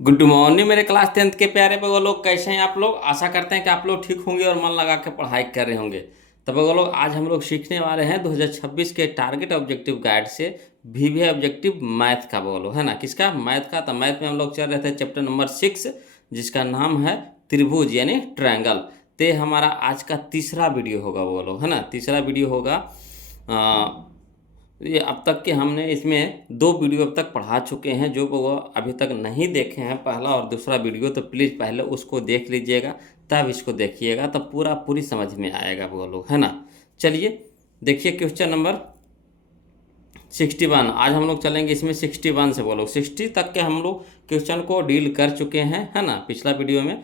Good morning मेरे class 10th के प्यारे बगो लोग, कैसे हैं आप लोग। आशा करते हैं कि आप लोग ठीक होंगे और मन लगा के पढ़ाई कर रहे होंगे। तो बगो लोग, आज हम लोग सीखने वाले हैं 2026 के टारगेट ऑब्जेक्टिव गाइड से वीवीआई ऑब्जेक्टिव मैथ का। बोलो है ना, किसका? मैथ का। तो मैथ में हम लोग चल रहे थे चैप्टर नंबर 6, जिसका नाम है त्रिभुज यानी ट्रायंगल। ते हमारा आज का तीसरा वीडियो होगा, बोलो है ना, तीसरा वीडियो होगा। ये अब तक के हमने इसमें 2 वीडियो अब तक पढ़ा चुके हैं। जो वो अभी तक नहीं देखे हैं पहला और दूसरा वीडियो, तो प्लीज़ पहले उसको देख लीजिएगा, तब इसको देखिएगा, तब पूरी समझ में आएगा वो लोग, है ना। चलिए देखिए क्वेश्चन नंबर 61। आज हम लोग चलेंगे इसमें 61 से। बोलो 60 तक के हम लोग क्वेश्चन को डील कर चुके हैं, है ना, पिछला वीडियो में।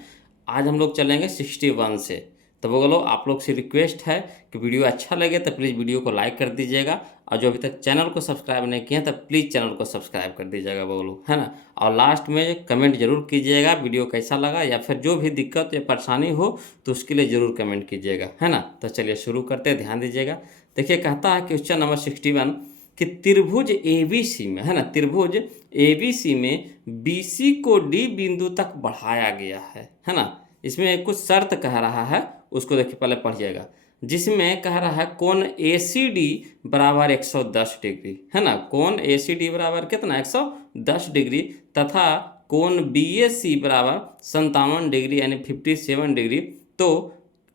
आज हम लोग चलेंगे 61 से। तो बोलो आप लोग से रिक्वेस्ट है कि वीडियो अच्छा लगे तो प्लीज़ वीडियो को लाइक कर दीजिएगा, और जो अभी तक चैनल को सब्सक्राइब नहीं किए हैं तो प्लीज़ चैनल को सब्सक्राइब कर दीजिएगा बोलो, है ना। और लास्ट में कमेंट जरूर कीजिएगा वीडियो कैसा लगा, या फिर जो भी दिक्कत या परेशानी हो तो उसके लिए ज़रूर कमेंट कीजिएगा, है ना। तो चलिए शुरू करते हैं, ध्यान दीजिएगा। देखिए कहता है क्वेश्चन नंबर 61 कि त्रिभुज एबीसी में, है ना, त्रिभुज एबीसी में बीसी को डी बिंदु तक बढ़ाया गया है ना। इसमें कुछ शर्त कह रहा है, उसको देखिए पहले पढ़िएगा। जिसमें कह रहा है कोण ए सी डी बराबर 110 डिग्री, है ना। कोण ए सी डी बराबर कितना? 110 डिग्री। तथा कोण बी ए सी बराबर 57 डिग्री यानी 57 डिग्री। तो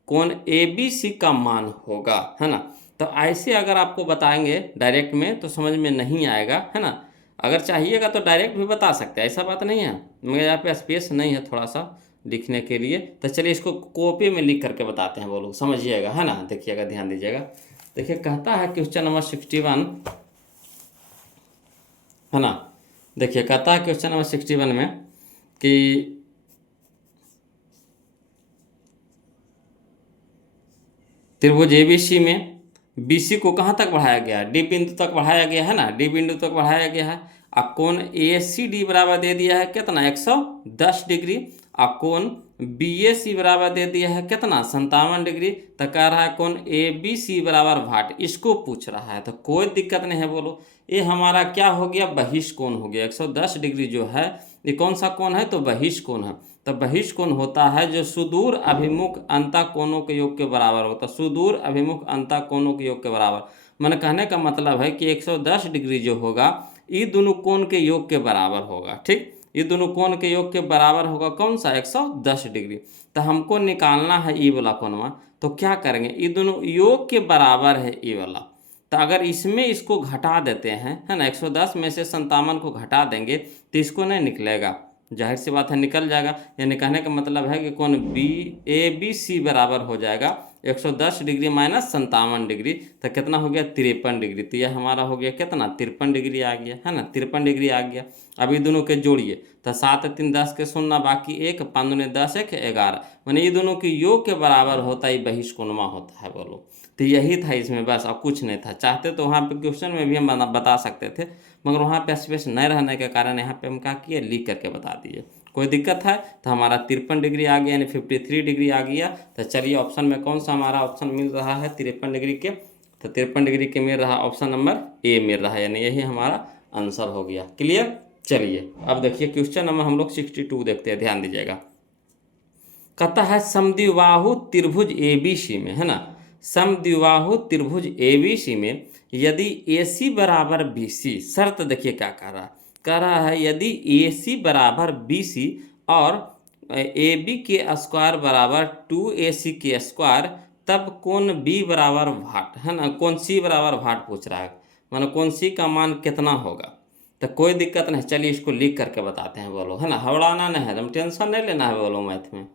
कोण ए बी सी का मान होगा, है ना। तो ऐसे अगर आपको बताएंगे डायरेक्ट में तो समझ में नहीं आएगा, है ना। अगर चाहिएगा तो डायरेक्ट भी बता सकते हैं, ऐसा बात नहीं है, मगर यहाँ पे स्पेस नहीं है थोड़ा सा लिखने के लिए। तो चलिए इसको कॉपी में लिख करके बताते हैं, बोलो समझिएगा, है ना। देखिएगा, ध्यान दीजिएगा। देखिए कहता है क्वेश्चन नंबर 61, है ना। देखिए कहता है क्वेश्चन नंबर 61 में कि त्रिभुज एबीसी में बीसी को कहाँ तक बढ़ाया गया? डी बिंदु तक बढ़ाया गया है ना, डी बिंदु तक बढ़ाया गया है। अब कोण ए सी डी बराबर दे दिया है कितना? 110 डिग्री। अब कोण बी ए सी बराबर दे दिया है कितना? 57 डिग्री। तो कह रहा है कोण ए बी सी बराबर भाट, इसको पूछ रहा है। तो कोई दिक्कत नहीं है, बोलो। ये हमारा क्या हो गया? बहिष कोण हो गया। 110 डिग्री जो है ये कौन सा कोण है? तो बहिष कोण है। तो बहिष कोण होता है जो सुदूर अभिमुख अंतः कोणों के योग के बराबर होता है। सुदूर अभिमुख अंतः कोणों के योग के बराबर, मैंने कहने का मतलब है कि 110 डिग्री जो होगा ये दोनों कोण के योग के बराबर होगा। ठीक, ये दोनों कोण के योग के बराबर होगा। कौन सा? 110 डिग्री। तो हमको निकालना है ई वाला कोणवा। तो क्या करेंगे? ये दोनों योग के बराबर है ये वाला। तो अगर इसमें इसको घटा देते हैं, है ना, 110 में से 57 को घटा देंगे तो इसको नहीं निकलेगा, जाहिर सी बात है निकल जाएगा। यानी कहने का मतलब है कि कोण बी ए बी सी बराबर हो जाएगा 110 डिग्री माइनस 57 डिग्री। तो कितना हो गया? 53 डिग्री। तो यह हमारा हो गया कितना? 53 डिग्री आ गया, है ना, 53 डिग्री आ गया। अभी दोनों के जोड़िए तो 7 3 10 के 0 बाकी 1 5 दूनी 10 1 11, मैंने ये दोनों के योग के बराबर होता है, बहिष्कोणमा होता है, बोलो। तो यही था इसमें, बस और कुछ नहीं था। चाहते तो वहाँ पे क्वेश्चन में भी हम बता सकते थे, मगर वहाँ पे स्पेस नहीं रहने के कारण यहाँ पे हम क्या किए? लिख करके बता दिए। कोई दिक्कत है? तो हमारा 53 डिग्री आ गया यानी 53 डिग्री आ गया। तो चलिए ऑप्शन में कौन सा हमारा ऑप्शन मिल रहा है 53 डिग्री के? तो 53 डिग्री के मिल रहा ऑप्शन नंबर ए मिल रहा है, यानी यही हमारा आंसर हो गया। क्लियर? चलिए अब देखिए क्वेश्चन नंबर हम लोग 62 देखते हैं, ध्यान दीजिएगा। कहता है समद्विबाहु त्रिभुज एबीसी में, है ना, समद्विबाहु त्रिभुज एबीसी में यदि AC बराबर BC, शर्त देखिए क्या कह रहा है यदि AC बराबर BC और AB के स्क्वायर बराबर 2AC के स्क्वायर, तब कोण B बराबर भाट, है ना, कोण C बराबर भाट पूछ रहा है, मानो कोण C का मान कितना होगा। तो कोई दिक्कत नहीं, चलिए इसको लिख करके बताते हैं, बोलो, है ना, हवड़ाना नहीं है, हम टेंशन नहीं लेना है, बोलो मैथ में।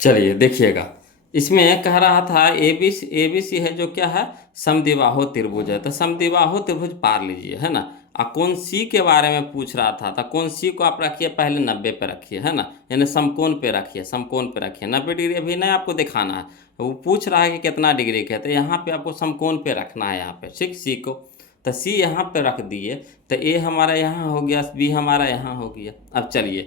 चलिए देखिएगा, इसमें कह रहा था एबीसी है जो क्या है? समद्विबाहु त्रिभुज है। तो समद्विबाहु त्रिभुज पार लीजिए, है ना। और कोण सी के बारे में पूछ रहा था, तो कोण सी को आप रखिए पहले 90 पे रखिए, है ना, यानी समकोण पे रखिए, समकोण पे रखिए। 90 डिग्री अभी नहीं आपको दिखाना है, वो पूछ रहा है कि कितना डिग्री का है, तो यहाँ पे आपको समकोण पे रखना है, यहाँ पे ठीक सी को। तो सी यहाँ पे रख दिए तो ए हमारा यहाँ हो गया, बी हमारा यहाँ हो गया। अब चलिए,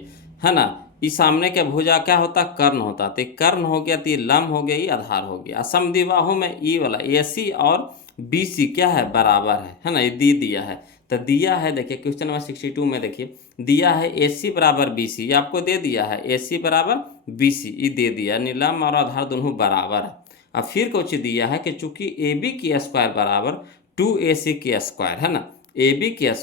है ना, इस सामने के भुजा क्या होता? कर्ण होता। तो कर्ण हो गया, तो ये लंब हो गया, ये आधार हो गया। समद्विबाहु में ई वाला AC और BC क्या है? बराबर है ना, ये दे दिया है। तो दिया है, देखिए क्वेश्चन नंबर 62 में देखिए दिया है AC बराबर BC, ये आपको दे दिया है AC बराबर BC, ये दे दिया, लंब और आधार दोनों बराबर है। अब फिर कुछ दिया है कि चूंकि AB की स्क्वायर बराबर 2AC की स्क्वायर है ना, AB के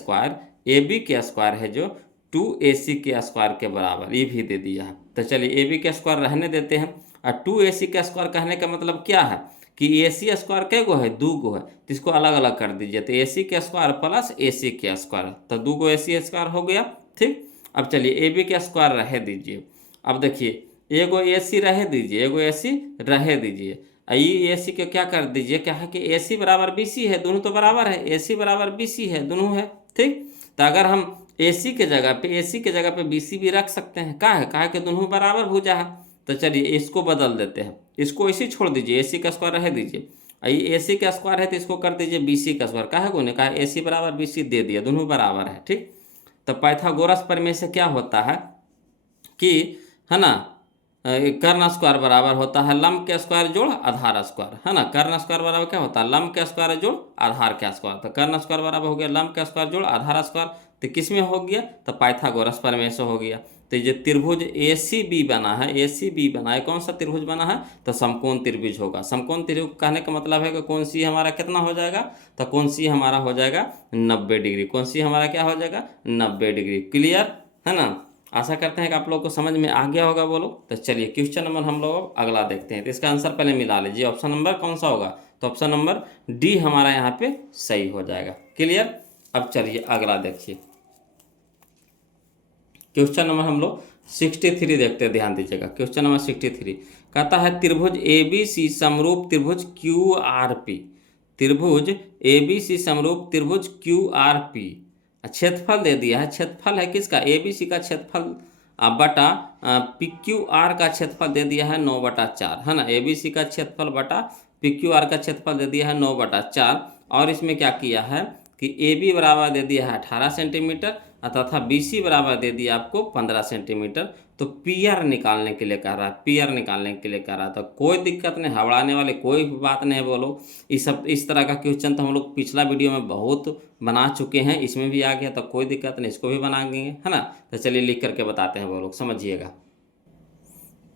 स्क्वायर है जो 2AC के स्क्वायर के बराबर, ये भी दे दिया है। तो चलिए AB के स्क्वायर रहने देते हैं, और 2AC का स्क्वायर कहने का मतलब क्या है कि AC स्क्वायर कै गो है, 2 गो है, तो इसको अलग अलग कर दीजिए, तो AC के स्क्वायर प्लस AC के स्क्वायर, तो 2 गो AC स्क्वायर हो गया। ठीक, अब चलिए AB के स्क्वायर रह दीजिए। अब देखिए एगो AC रह दीजिए, एगो AC रह दीजिए, ये AC के क्या कर दीजिए, क्या है कि AC बराबर BC है, दोनों तो बराबर है, AC बराबर BC है, दोनों है। ठीक, तो अगर हम AC के जगह पे BC भी रख सकते हैं, कहा है कि दोनों बराबर भुजा है। तो चलिए इसको बदल देते हैं, इसको इसी छोड़ दीजिए, AC का स्क्वायर रह दीजिए, ये AC का स्क्वायर है तो इसको कर दीजिए BC का स्क्वायर, कहा है कहा AC बराबर BC दे दिया, दोनों बराबर है। ठीक, तो पाइथागोरस प्रमेय से क्या होता है कि है ना, कर्ण स्क्वायर बराबर होता है लंब के स्क्वायर जोड़ आधार स्क्वायर, है ना, कर्ण स्क्वायर बराबर क्या होता है, लंब के स्क्वायर जोड़ आधार के स्क्वायर, तो कर्ण स्क्वायर बराबर हो गया लंब के स्क्वायर जोड़ आधार स्क्वायर, तो किस में हो गया, तो पाइथागोरस प्रमेय से हो गया। तो ये त्रिभुज ACB बना है, ACB बना है, कौन सा त्रिभुज बना है, तो समकोण त्रिभुज होगा। समकोण त्रिभुज कहने का मतलब है कि कौन सी हमारा कितना हो जाएगा, तो कौन सी हमारा हो जाएगा 90 डिग्री, कौन सी हमारा क्या हो जाएगा 90 डिग्री। क्लियर है ना, आशा करते हैं कि आप लोग को समझ में आ गया होगा बोलो। तो चलिए क्वेश्चन नंबर हम लोग अगला देखते हैं, तो इसका आंसर पहले मिला लीजिए, ऑप्शन नंबर कौन सा होगा, तो ऑप्शन नंबर D हमारा यहाँ पे सही हो जाएगा। क्लियर, अब चलिए अगला देखिए, क्वेश्चन नंबर हम लोग 63 देखते हैं, ध्यान दीजिएगा। क्वेश्चन नंबर 63 कहता है त्रिभुज ABC समरूप त्रिभुज QRP, त्रिभुज ABC समरूप त्रिभुज QRP, क्षेत्रफल दे दिया है, क्षेत्रफल है किसका, ABC का क्षेत्रफल बटा PQR का क्षेत्रफल दे दिया है 9/4, है ना, ABC का क्षेत्रफल बटा PQR का क्षेत्रफल दे दिया है 9/4, और इसमें क्या किया है कि AB बराबर दे दिया है 18 सेंटीमीटर तथा BC बराबर दे दिया आपको 15 सेंटीमीटर। तो PR निकालने के लिए कह रहा है, PR निकालने के लिए कह रहा था, कोई दिक्कत नहीं, घबराने वाले कोई बात नहीं बोलो। इस तरह का क्वेश्चन तो हम लोग पिछला वीडियो में बहुत बना चुके हैं, इसमें भी आ गया, तो कोई दिक्कत नहीं, इसको भी बनाएंगे, है ना। तो चलिए लिख करके बताते हैं वो लोग, समझिएगा।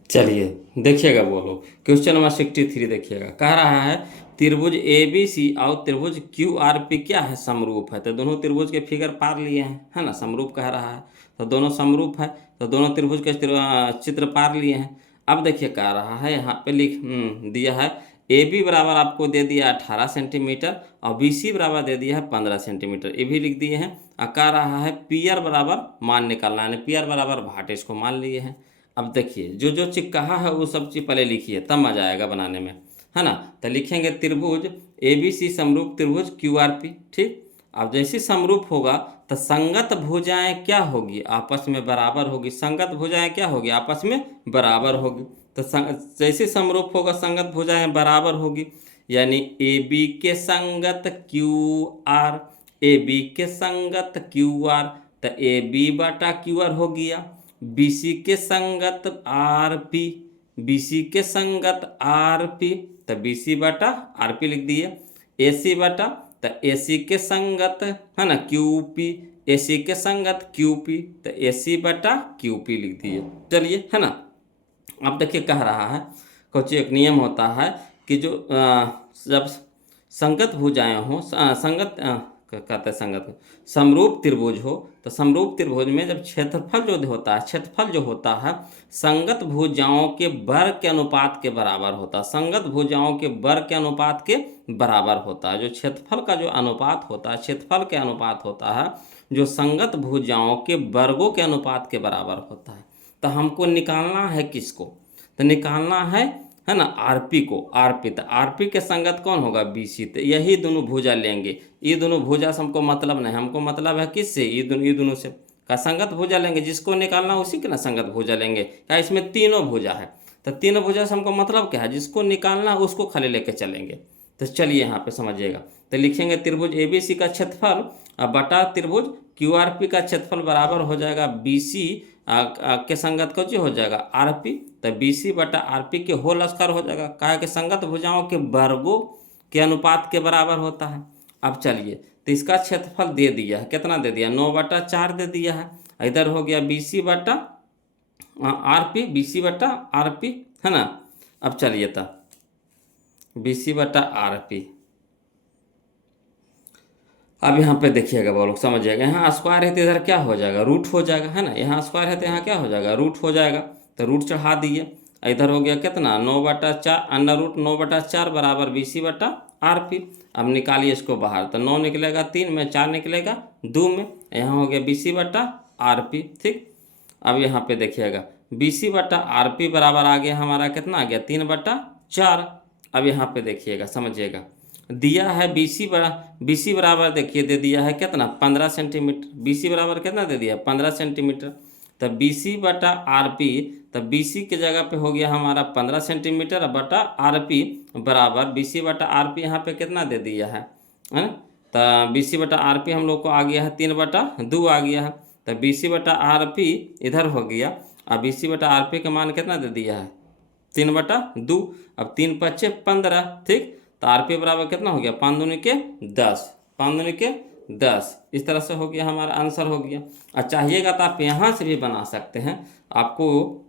चलिए देखिएगा वो लोग, क्वेश्चन नंबर 63 देखिएगा, कह रहा है त्रिभुज ABC और त्रिभुज QRP क्या है, समरूप है। तो दोनों त्रिभुज के फिगर पार लिए हैं, है ना, समरूप कह रहा है, तो दोनों समरूप है, तो दोनों त्रिभुज के चित्र पार लिए हैं। अब देखिए कह रहा है यहाँ पे लिख दिया है AB बराबर आपको दे दिया 18 सेंटीमीटर और BC बराबर दे दिया है 15 सेंटीमीटर, ये भी लिख दिए हैं। और कह रहा है PR बराबर मान निकालना है, PR बराबर भाट, इसको मान लिए हैं। अब देखिए जो जो चीज कहा है वो सब चीज पहले लिखिए, तब मजा आएगा बनाने में, है ना। तो लिखेंगे त्रिभुज ABC समरूप त्रिभुज QRP। ठीक, अब जैसे समरूप होगा तो संगत भुजाएं क्या होगी, आपस में बराबर होगी, संगत भुजाएं क्या होगी, आपस में बराबर होगी। तो जैसे समरूप होगा संगत भुजाएं बराबर होगी, यानी AB के संगत QR, AB के संगत QR, तो AB बटा QR हो गया, BC के संगत RP, BC के संगत RP, तो BC बटा RP लिख दिए, AC बटा, तो AC के संगत है ना QP, AC के संगत QP, तो AC बटा QP लिख दिए। चलिए, है ना। अब देखिए कह रहा है कुछ एक नियम होता है कि जो जब संगत भुजाएं हो, संगत कहते हैं संगत समरूप त्रिभुज हो, तो समरूप त्रिभुज में जब क्षेत्रफल जो होता है, क्षेत्रफल जो होता है संगत भुजाओं के वर्ग के अनुपात के बराबर होता है, संगत भुजाओं के वर्ग के अनुपात के बराबर होता है। जो क्षेत्रफल का जो अनुपात होता है, क्षेत्रफल के अनुपात होता है जो संगत भुजाओं के वर्गों के अनुपात के बराबर होता है। तो हमको निकालना है किसको, तो निकालना है ना RP को, RP, तो RP के संगत कौन होगा BC, तो यही दोनों भुजा लेंगे। ये दोनों भुजा से हमको मतलब नहीं, हमको मतलब है किससे, ये दोनों से का संगत भुजा लेंगे, जिसको निकालना उसी के ना संगत भुजा लेंगे। क्या इसमें तीनों भुजा है, तो तीनों भुजा से हमको मतलब क्या है, जिसको निकालना उसको खाली लेके चलेंगे। तो चलिए यहाँ पे समझिएगा, तो लिखेंगे त्रिभुज ABC का क्षेत्रफल बटा त्रिभुज QRP का क्षेत्रफल बराबर हो जाएगा BC के संगत को जो हो जाएगा RP, तो BC बटा RP के होल स्क्वायर हो जाएगा, कहा कि संगत भुजाओं के वर्गों के अनुपात के बराबर होता है। अब चलिए तो इसका क्षेत्रफल दे दिया है, कितना दे दिया, 9/4 दे दिया है। इधर हो गया BC/RP, BC/RP, है ना। अब चलिए था BC/RP। अब यहाँ पे देखिएगा बोलो, समझिएगा, यहाँ स्क्वायर है तो इधर क्या हो जाएगा, रूट हो जाएगा, है ना। यहाँ स्क्वायर है तो यहाँ क्या हो जाएगा, रूट हो जाएगा। तो रूट चढ़ा दिए। इधर हो गया कितना, 9/4, √9/4 बराबर BC/RP। अब निकालिए इसको बाहर, तो 9 निकलेगा 3 में, 4 निकलेगा 2 में, यहाँ हो गया BC/RP। ठीक। अब यहाँ पे देखिएगा BC/RP बराबर आ गया हमारा, कितना आ गया, 3/4। अब यहाँ पे देखिएगा, समझिएगा, दिया है BC बराबर देखिए दे दिया है कितना, 15 सेंटीमीटर। BC बराबर कितना दे दिया, 15 सेंटीमीटर। तब BC/RP, तब BC की जगह पे हो गया हमारा 15 सेंटीमीटर बटा RP बराबर BC/RP यहाँ पे कितना दे दिया है ना। तो BC/RP हम लोग को आ गया है 3/2 आ गया है। तो BC/RP इधर हो गया। अब BC/RP का मान कितना दे दिया है, 3/2। अब 3 × 5 = 15। ठीक। तो RP बराबर कितना हो गया, 5 दूनी के 10, 5 दूनी के 10। इस तरह से हो गया, हमारा आंसर हो गया। और चाहिएगा तो आप यहाँ से भी बना सकते हैं आपको।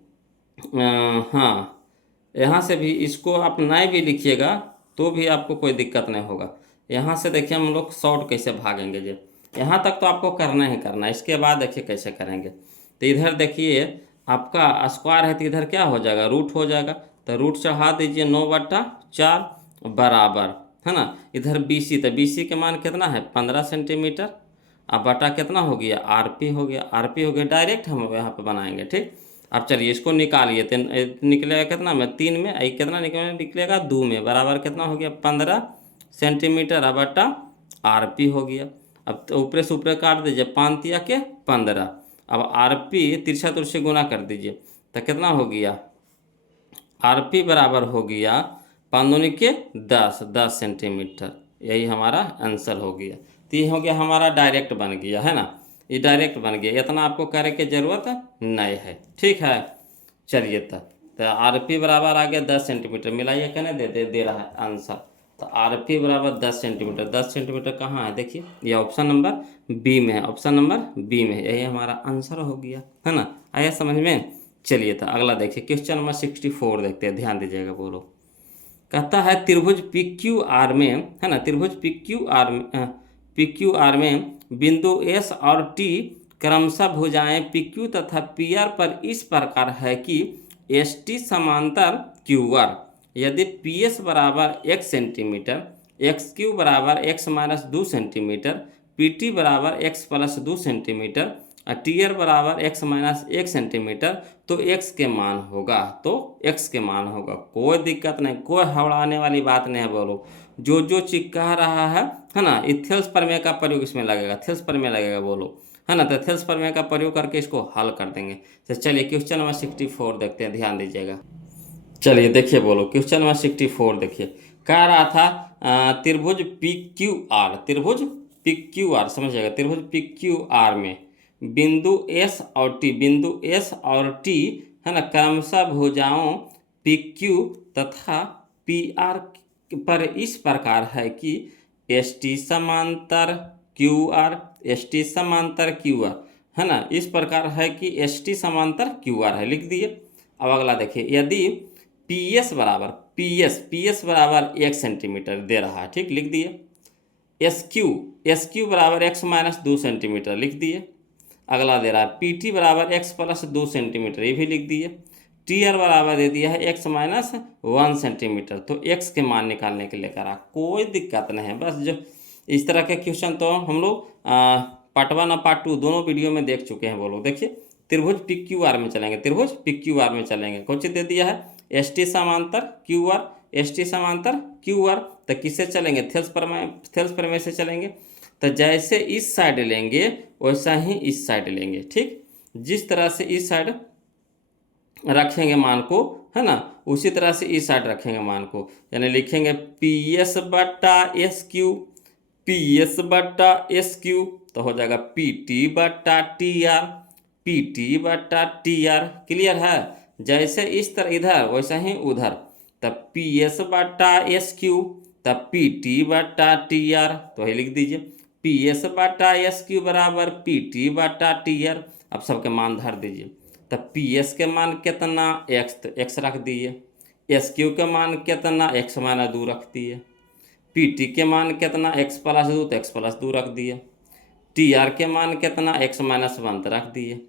हाँ, यहाँ से भी इसको आप नहीं भी लिखिएगा तो भी आपको कोई दिक्कत नहीं होगा। यहाँ से देखिए हम लोग शॉर्ट कैसे भागेंगे जी। यहाँ तक तो आपको करना ही करना है, इसके बाद देखिए कैसे करेंगे। तो इधर देखिए आपका स्क्वायर है तो इधर क्या हो जाएगा, रूट हो जाएगा। तो रूट चढ़ा दीजिए 9/4 बराबर, है ना। इधर BC, तो BC के मान कितना है, 15 सेंटीमीटर। अब बटा कितना हो गया, RP हो गया, RP हो गया। डायरेक्ट हम यहाँ पे बनाएंगे। ठीक। अब चलिए इसको निकालिए, तो निकलेगा कितना में, 3 में, आई कितना निकलेगा, 2 में, बराबर कितना हो गया, 15 सेंटीमीटर अब बटा RP हो गया। अब तो ऊपर से ऊपर काट दीजिए, 5 × 3 = 15। अब RP तिरछा तुरछे गुना कर दीजिए, तो कितना हो गया, RP बराबर हो गया 5 दूनी के 10 सेंटीमीटर। यही हमारा आंसर हो गया। तो ये हो गया हमारा, डायरेक्ट बन गया, है ना। ये डायरेक्ट बन गया, इतना आपको करे की ज़रूरत नहीं है। ठीक है। चलिए तो RP बराबर आ गया 10 सेंटीमीटर। मिलाइए, कहने दे रहा है आंसर। तो RP बराबर 10 सेंटीमीटर। 10 सेंटीमीटर कहाँ है, देखिए ये ऑप्शन नंबर B में है, ऑप्शन नंबर B में है। यही हमारा आंसर हो गया, है ना। आया समझ में। चलिए तो अगला देखिए, क्वेश्चन नंबर 64 देखते हैं, ध्यान दीजिएगा। बोलो, कहता है त्रिभुज PQR में, है ना, त्रिभुज PQR में बिंदु S और T क्रमशः भुजाएं PQ तथा PR पर इस प्रकार है कि ST समांतर QR। यदि PS बराबर 1 सेंटीमीटर, XQ बराबर x - 2 सेंटीमीटर, PT बराबर x + 2 सेंटीमीटर और TR बराबर x - 1 सेंटीमीटर, तो x के मान होगा, तो x के मान होगा। कोई दिक्कत नहीं, कोई हड़ाने वाली बात नहीं है। बोलो, जो चीज कह रहा है ना, ये थेल्स प्रमेय का प्रयोग इसमें लगेगा, थेल्स प्रमेय लगेगा। बोलो, है ना। तो थेल्स प्रमेय का प्रयोग करके इसको हल कर देंगे। तो चलिए क्वेश्चन नंबर 64 देखते हैं, ध्यान दीजिएगा। चलिए देखिए, बोलो क्वेश्चन नंबर 64 देखिए, कह रहा था त्रिभुज PQR, त्रिभुज PQR, समझिएगा, त्रिभुज PQR में बिंदु S और T, बिंदु S और T, है ना, क्रमशः भुजाओं PQ तथा PR पर इस प्रकार है कि ST समांतर QR, ST समांतर QR, है ना, इस प्रकार है कि ST समांतर QR है, लिख दिए। अब अगला देखिए, यदि PS बराबर 1 सेंटीमीटर दे रहा है, ठीक, लिख दिए। SQ बराबर x - 2 सेंटीमीटर, लिख दिए। अगला दे रहा है PT बराबर x + 2 सेंटीमीटर, ये भी लिख दिए। TR बराबर दे दिया है x - 1 सेंटीमीटर। तो x के मान निकालने के लिए करा, कोई दिक्कत नहीं है। बस जो इस तरह के क्वेश्चन तो हम लोग पार्ट 1 और पार्ट 2 दोनों वीडियो में देख चुके हैं। बोलो, देखिए त्रिभुज PQR में चलेंगे, त्रिभुज PQR में चलेंगे। कौन दे दिया है, ST समांतर QR, ST समांतर QR। तो किससे चलेंगे, थेल्स प्रमेय से चलेंगे। तो जैसे इस साइड लेंगे वैसा ही इस साइड लेंगे। ठीक, जिस तरह से इस साइड रखेंगे मान को, है ना, उसी तरह से इस साइड रखेंगे मान को। यानी लिखेंगे PS/SQ, PS/SQ, तो हो जाएगा PT/TR, PT/TR। क्लियर है। जैसे इस तरह इधर वैसा ही उधर, तब PS/SQ, तब PT/TR, तो वही लिख दीजिए। पी एस बटा एस क्यू बराबर पी टी बटा टी आर। अब सबके मान धर दीजिए। तो पी एस के मान कितना एक्स, तो एक्स रख दिए। एस क्यू के मान कितना एक्स माइनस 2 रख दिए। पी टी के मान कितना एक्स प्लस 2, तो एक्स प्लस 2 रख दिए। टी आर के मान कितना एक्स माइनस 1 तो रख दिए।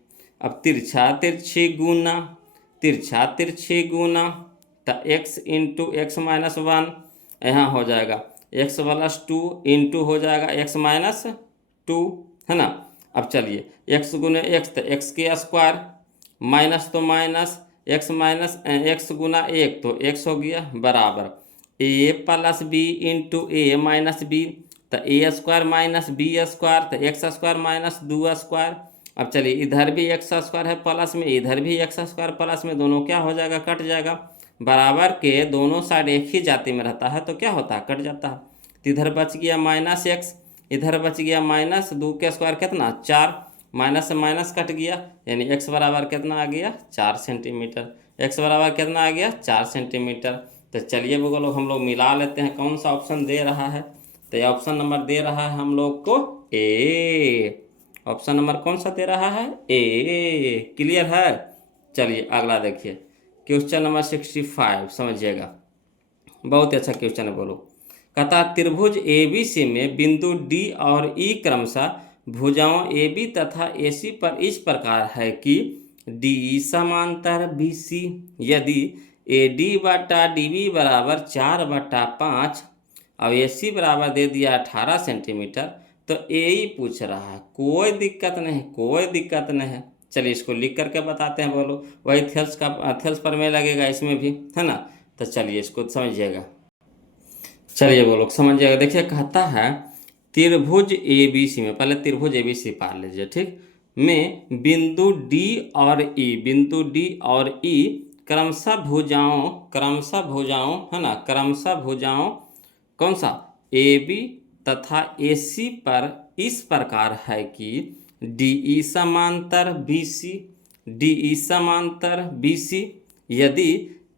अब तिरछा तिरछी गुना तो एक्स इंटू एक्स माइनस 1 यहाँ हो जाएगा एक्स प्लस 2 इंटू हो जाएगा एक्स माइनस 2, है ना। अब चलिए एक्स गुने एक्स तो एक्स के स्क्वायर, माइनस तो माइनस एक्स गुना 1 तो एक्स हो गया बराबर ए प्लस बी इंटू ए माइनस बी, तो ए स्क्वायर माइनस बी स्क्वायर तो एक्स स्क्वायर माइनस 2 स्क्वायर। अब चलिए इधर भी एक्स स्क्वायर है प्लस में, इधर भी एक्स स्क्वायर प्लस में, दोनों क्या हो जाएगा कट जाएगा। बराबर के दोनों साइड एक ही जाति में रहता है तो क्या होता है कट जाता है। तो इधर बच गया माइनस एक्स, इधर बच गया माइनस 2 के स्क्वायर कितना 4, माइनस से माइनस कट गया, यानी एक्स बराबर कितना आ गया 4 सेंटीमीटर। एक्स बराबर कितना आ गया 4 सेंटीमीटर। तो चलिए वो हम लोग मिला लेते हैं कौन सा ऑप्शन दे रहा है। तो ये ऑप्शन नंबर दे रहा है हम लोग को ए। ऑप्शन नंबर कौन सा दे रहा है ए। क्लियर है। चलिए अगला देखिए क्वेश्चन नंबर 65 समझिएगा, बहुत ही अच्छा क्वेश्चन है। बोलो कहता त्रिभुज ABC में बिंदु D और E क्रमशः भुजाओं AB तथा AC पर इस प्रकार है कि DE समांतर BC यदि AD बटा DB बराबर 4/5 और AC बराबर दे दिया 18 सेंटीमीटर, तो ए ही पूछ रहा है। कोई दिक्कत नहीं, कोई दिक्कत नहीं है। चलिए इसको लिख करके बताते हैं। बोलो वही थेल्स प्रमेय लगेगा इसमें भी, है ना। तो चलिए इसको समझिएगा। चलिए बोलो समझिएगा। देखिए कहता है त्रिभुज ABC में, पहले त्रिभुज ABC पढ़ लीजिए ठीक, में बिंदु D और E क्रमशः भुजाओं है ना, क्रमशः भुजाओं कौन सा AB तथा AC पर इस प्रकार है कि DE समांतर BC यदि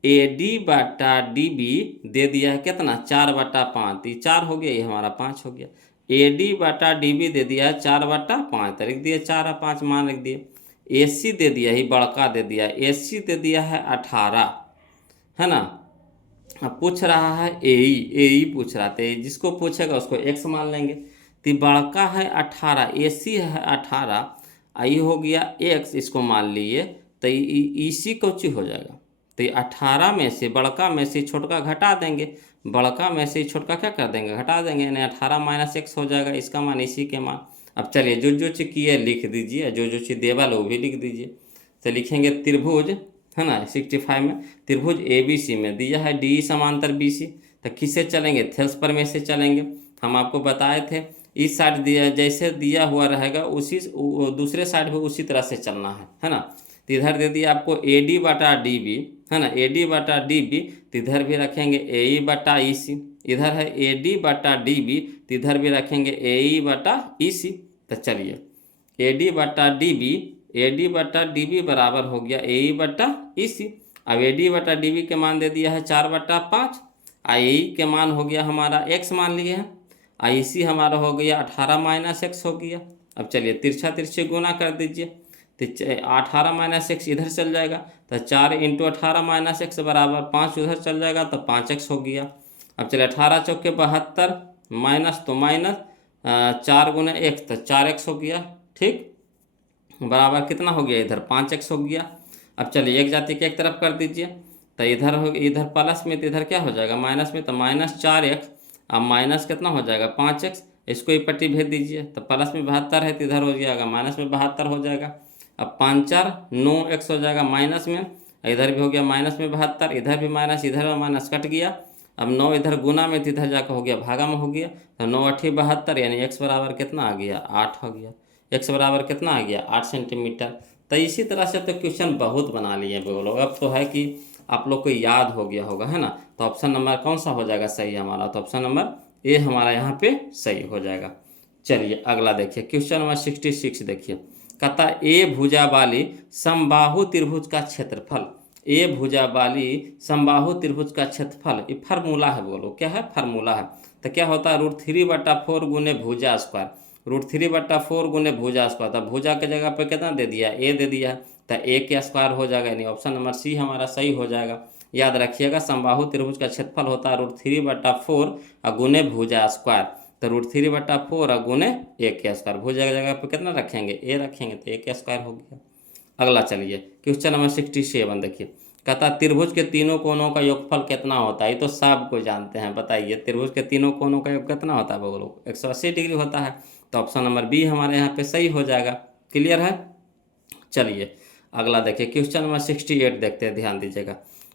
AD बटा DB दे दिया है कितना 4/5, ये 4 हो गया, ये हमारा 5 हो गया। AD बटा DB दे दिया है 4/5 तो लिख दिए 4 और 5 मान लिख दिए। AC दे दिया ही बड़का दे दिया, AC दे दिया है 18, है ना। अब पूछ रहा है ए पूछ रहा था, जिसको पूछेगा उसको एक्स मान लेंगे। तो बड़का है 18, AC है 18, आई हो गया एक्स, इसको मान लिए तो इसी कौची हो जाएगा। तो ये 18 में से बड़का में से छोटका घटा देंगे, बड़का में से छोटका क्या कर देंगे घटा देंगे, यानी 18 माइनस एक्स हो जाएगा, इसका मान इसी के मान। अब चलिए जो चीज़ किए लिख दीजिए, जो चीज़ देवा लो भी लिख दीजिए। तो लिखेंगे त्रिभुज है ना 65 में त्रिभुज ABC में दिया है DE समांतर BC, तो किससे चलेंगे थेल्स प्रमेय से चलेंगे। हम आपको बताए थे इस साइड दिया जैसे दिया हुआ रहेगा उसी दूसरे साइड भी उसी तरह से चलना है ना। तो इधर दे दिया आपको AD बटा DB, है ना, AD बटा DB, तो इधर भी रखेंगे AE बटा EC। इधर है AD बटा DB, तो इधर भी रखेंगे AE बटा EC। तो चलिए AD बटा DB बराबर हो गया AE बटा EC। अब AD बटा DB के मान दे दिया है 4/5, AE के मान हो गया हमारा x मान लिए हैं, IC हमारा हो गया 18 माइनस एक्स हो गया। अब चलिए तिरछी गुना कर दीजिए, तो 18 माइनस एक्स इधर चल जाएगा, तो 4 इंटू 18 माइनस एक्स बराबर 5 उधर चल जाएगा तो 5x हो गया। अब चलिए 18 चौके 72 माइनस तो माइनस 4 गुना एक्स तो 4x हो गया ठीक, बराबर कितना हो गया इधर 5x हो गया। अब चलिए एक जाति के एक तरफ कर दीजिए, तो इधर हो इधर प्लस में तो इधर क्या हो जाएगा माइनस में, तो -4x, अब माइनस कितना हो जाएगा 5x, इसको एक पट्टी भेज दीजिए। तो प्लस में 72 है तो इधर हो जाएगा माइनस में 72 हो जाएगा। अब 5 4 9x हो जाएगा माइनस में, इधर भी हो गया माइनस में 72, इधर भी माइनस, इधर माइनस कट गया। अब 9 इधर गुना में तो इधर जाकर हो गया भागा में हो गया, तो 9 8 72, यानी x बराबर कितना आ गया 8 हो गया। x बराबर कितना आ गया 8 सेंटीमीटर। तो इसी तरह से तो क्वेश्चन बहुत बना लिए बोलो, अब तो है कि आप लोग को याद हो गया होगा, है ना। तो ऑप्शन नंबर कौन सा हो जाएगा सही हमारा, तो ऑप्शन नंबर ए हमारा यहाँ पे सही हो जाएगा। चलिए अगला देखिए क्वेश्चन नंबर 66 देखिए, कहता ए भुजा वाली समबाहु त्रिभुज का क्षेत्रफल, ए भुजा वाली समबाहु त्रिभुज का क्षेत्रफल, ये फार्मूला है। बोलो क्या है फार्मूला है। तो क्या होता है √3/4 गुने भुजा स्क्वायर, √3/4 गुने भुजा स्क्वायर, तो भुजा के जगह पे कितना दे दिया, ए दे दिया है, तो ए के स्क्वायर हो जाएगा, यानी ऑप्शन नंबर सी हमारा सही हो जाएगा। याद रखिएगा समबाहु त्रिभुज का क्षेत्रफल होता है √3/4 गुने भुजा स्क्वायर, तो √3/4 गुने ए के स्क्वायर, भुजा की जगह पे कितना रखेंगे, ए रखेंगे, तो ए के स्क्वायर हो गया। अगला चलिए क्वेश्चन नंबर 67 देखिए, कहता त्रिभुज के तीनों कोनों का योगफल कितना होता है, ये तो सबको जानते हैं, बताइए त्रिभुज के तीनों कोनों का योग कितना होता है, बोलो 180 डिग्री होता है, तो ऑप्शन नंबर बी हमारे यहाँ पे सही हो जाएगा। क्लियर है। चलिए अगला देखिए क्वेश्चन नंबर 68 देखते हैं, ध्यान दीजिएगा।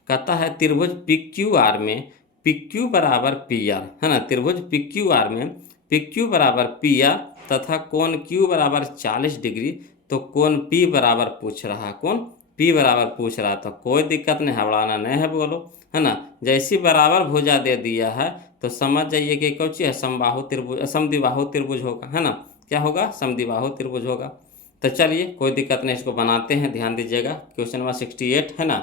कहता है त्रिभुज पी क्यू आर में पी क्यू बराबर पी आर, है ना, त्रिभुज पी क्यू आर में पी क्यू बराबर पी आर तथा कोण क्यू बराबर 40 डिग्री, तो कोण पी बराबर पूछ रहा है, कोण पी बराबर पूछ रहा, तो कोई दिक्कत नहीं है, बढ़ाना नहीं है, बोलो, है ना। जैसी बराबर भुजा दे दिया है तो समझ जाइए कि कौन सी है, समबाहु त्रिभुज, समद्विबाहु त्रिभुज होगा, है ना, क्या होगा, समद्विबाहु त्रिभुज होगा। तो चलिए कोई दिक्कत नहीं, इसको बनाते हैं, ध्यान दीजिएगा क्वेश्चन नंबर 68 है ना।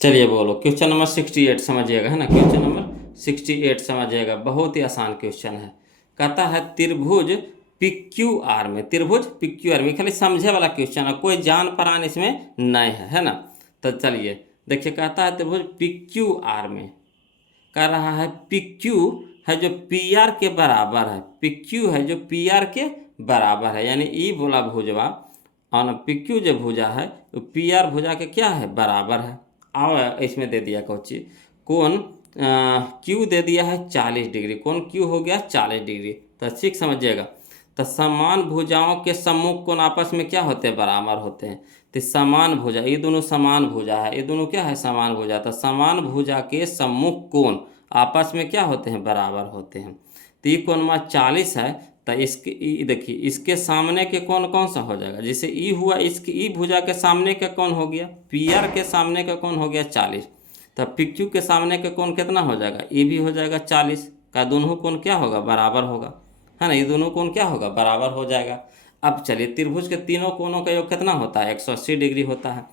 चलिए बोलो क्वेश्चन नंबर 68 समझिएगा, है ना, क्वेश्चन नंबर 68 समझिएगा, बहुत ही आसान क्वेश्चन है। कहता है त्रिभुज पी क्यू आर में, त्रिभुज पी क्यू आर में, खाली समझे वाला क्वेश्चन है, कोई जान परान इसमें नहीं है ना। तो चलिए देखिए, कहता है त्रिभुज पी क्यू आर में कह रहा है पी क्यू है जो पी आर के बराबर है, पी क्यू है जो पी आर के बराबर है, यानी ई बोला भुजवा और पी क्यू जो भुजा है तो पी आर भुजा के क्या है, बराबर है। आओ इसमें दे दिया कौन चीज, कोण क्यू दे दिया है 40 डिग्री, कोण क्यू हो गया 40 डिग्री, तो ठीक समझिएगा। तो समान भुजाओं के सम्मुख कोण आपस में क्या होते हैं, बराबर होते हैं, तो समान भुजा, ये दोनों समान भुजा है, ये दोनों क्या है, समान भुजा, तो समान भुजा के सम्मुख कोण आपस में क्या होते हैं, बराबर होते हैं। तो ये कोण में 40 है, तो इसके देखिए इसके सामने के कोण कौन सा हो जाएगा, जैसे ई हुआ, इसकी ई भुजा के सामने का कोण हो गया, पी आर के सामने का कोण हो गया 40, तो पी क्यू के सामने का कोण कितना हो जाएगा, ई भी हो जाएगा 40 का, दोनों कोण क्या होगा, बराबर होगा, है ना, ये दोनों कोण क्या होगा, बराबर हो जाएगा। अब चलिए त्रिभुज के तीनों कोणों का योग कितना होता है, 180 डिग्री होता है,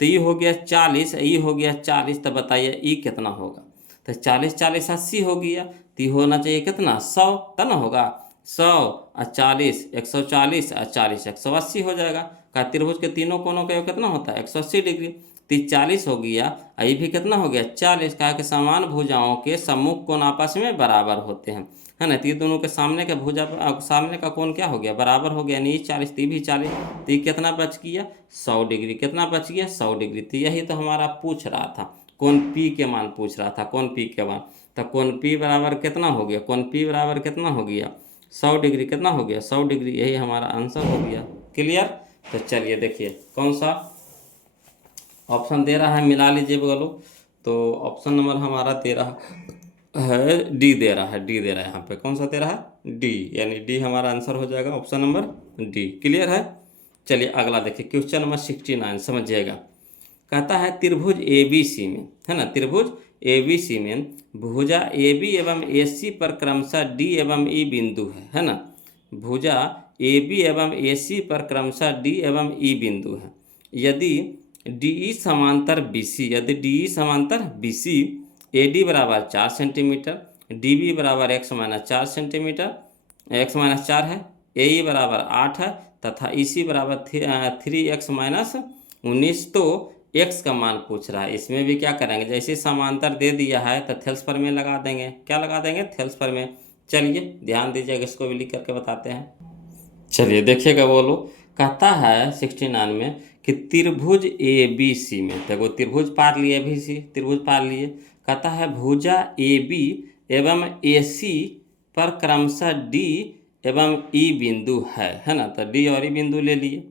तो ये हो गया 40, ये हो गया 40, तो बताइए ई कितना होगा, तो 40 40 80 हो गया, तो ये होना चाहिए कितना, 100, तब ना होगा 100 और 40 140 और 40 180 हो जाएगा। का त्रिभुज के तीनों कोणों का योग कितना होता है, 180 डिग्री, तो 40 हो गया, ये भी कितना हो गया 40, कहा कि समान भुजाओं के सम्मुख कोण आपस में बराबर होते हैं, है ना, तो ये दोनों के सामने का भुजा, सामने का कोण क्या हो गया, बराबर हो गया, यानी 40 तो भी 40, तो ये कितना बच गया 100 डिग्री, कितना बच गया 100 डिग्री। तो यही तो हमारा पूछ रहा था, कोण पी के मान पूछ रहा था, कोण पी के मान, तो कोण पी बराबर कितना हो गया, कोण पी बराबर कितना हो गया 100 डिग्री, कितना हो गया 100 डिग्री, यही हमारा आंसर हो गया। क्लियर। तो चलिए देखिए कौन सा ऑप्शन दे रहा है, मिला लीजिए बोलो, तो ऑप्शन नंबर हमारा दे रहा है डी, दे रहा है डी, दे रहा है यहाँ पे, कौन सा दे रहा है डी, यानी डी हमारा आंसर हो जाएगा, ऑप्शन नंबर डी। क्लियर है। चलिए अगला देखिए क्वेश्चन नंबर 69 समझिएगा। कहता है त्रिभुज ए बी सी में, है ना, त्रिभुज ए बी सी में भुजा ए बी एवं ए सी पर क्रमशः डी एवं ई बिंदु है ना, भुजा ए बी एवं ए सी पर क्रमशः डी एवं ई बिंदु है। यदि डी ई समांतर बी सी, यदि डी ई समांतर बी सी, ए डी बराबर 4 सेंटीमीटर, डी बी बराबर x - 4 सेंटीमीटर, x - 4 है, ए ई बराबर 8 है तथा ई सी बराबर 3x - 19, तो x का मान पूछ रहा है। इसमें भी क्या करेंगे, जैसे समांतर दे दिया है तो थेल्स पर में लगा देंगे, क्या लगा देंगे, थेल्स पर में। चलिए ध्यान दीजिएगा, इसको भी लिख करके बताते हैं। चलिए देखिएगा, बोलो, कहता है 69 में कि त्रिभुज ए बी सी में, देखो त्रिभुज पार लिए, भी सी त्रिभुज पार लिए, कहता है भुजा ए बी एवं ए सी पर क्रमशः डी एवं ई बिंदु है ना, तो डी और ई बिंदु ले लिए।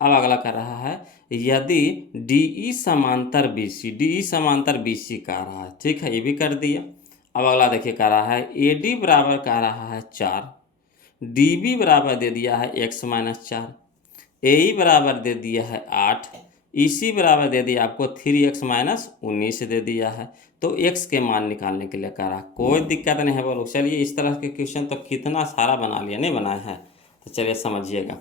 अब अगला कर रहा है यदि डी ई समांतर बी सी, डी ई समांतर बी सी कह रहा है, ठीक है, ये भी कर दिया। अब अगला देखिए कह रहा है ए डी बराबर कह रहा है 4, डी बी बराबर दे दिया है x - 4, ए ई बराबर दे दिया है 8, ई सी बराबर दे दिया आपको 3x - 19 दे दिया है, तो x के मान निकालने के लिए कह रहा है। कोई दिक्कत नहीं है, बोलो। चलिए इस तरह के क्वेश्चन तो कितना सारा बना लिया, नहीं बनाया है, तो चलिए समझिएगा।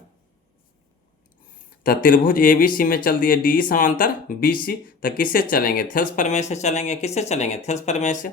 तो त्रिभुज ए बी सी में चल दिए डी समांतर बी सी, तो किससे चलेंगे, थेल्स प्रमेय से चलेंगे, किससे चलेंगे, थेल्स प्रमेय से।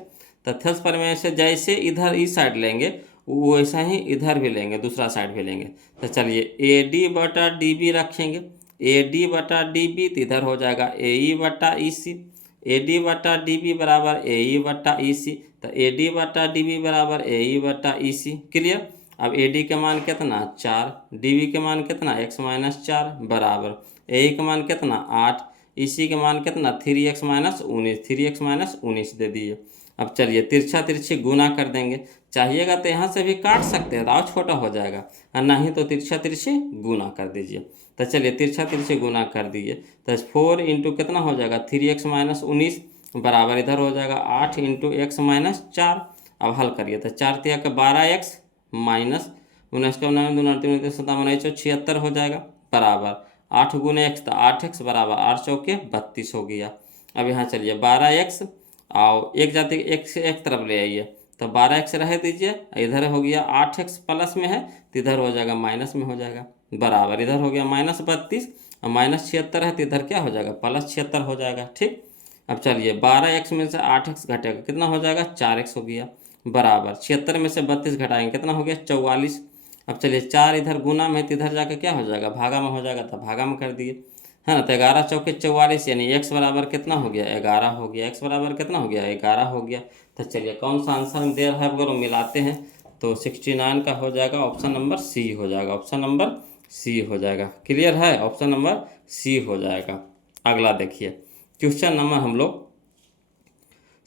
तो थेल्स प्रमेय से जैसे इधर इस साइड लेंगे वो वैसा ही इधर भी लेंगे, दूसरा साइड भी लेंगे। तो चलिए ए डी बटा डी बी रखेंगे, ए डी बटा डी बी तो इधर हो जाएगा ए ई बटा ई सी, ए डी बटा डी बी बराबर ए ई बटा ई सी, तो ए डी बटा डी बी बराबर ए ई बटा ई सी। क्लियर। अब ए डी के मान कितना 4, डी बी के मान कितना x-4 बराबर ए ई के मान कितना 8, ई सी के मान कितना 3x-19, 3x-19 दे दिए। अब चलिए तिरछा तिरछी गुना कर देंगे, चाहिएगा तो यहाँ से भी काट सकते हैं, दाव छोटा हो जाएगा, और नहीं तो तिरछा तिरछी गुना कर दीजिए। तो चलिए तिरछा तिरछी गुना कर दिए, तो 4 इंटू कितना हो जाएगा 3x-19 बराबर इधर हो जाएगा 8 इंटू x-4। अब हल करिए तो 4 तिया का 12x माइनस 19 का 76 हो जाएगा बराबर 8 गुने x, तो 8x बराबर 8 चौके 32 हो गया। अब यहाँ चलिए 12x और एक जाति x से एक तरफ ले आइए, तो 12x रह दीजिए, इधर हो गया 8x प्लस में है तो इधर हो जाएगा माइनस में हो जाएगा बराबर, इधर हो गया -32 और -76 है तो इधर क्या हो जाएगा +76 हो जाएगा। ठीक। अब चलिए 12x में से 8x घटेगा कितना हो जाएगा 4x हो गया बराबर 76 में से 32 घटाएंगे कितना हो गया 44। अब चलिए 4 इधर गुना में तो इधर जाकर क्या हो जाएगा भागा में हो जाएगा, तो भागा में कर दिए, है ना। तो 11 चौके 44 यानी x बराबर कितना हो गया 11 हो गया, x बराबर कितना हो गया 11 हो गया। तो चलिए कौन सा आंसर दे रहा है अगर मिलाते हैं तो 69 का हो जाएगा ऑप्शन नंबर सी हो जाएगा, ऑप्शन नंबर सी हो जाएगा। क्लियर है, ऑप्शन नंबर सी हो जाएगा। अगला देखिए क्वेश्चन नंबर हम लोग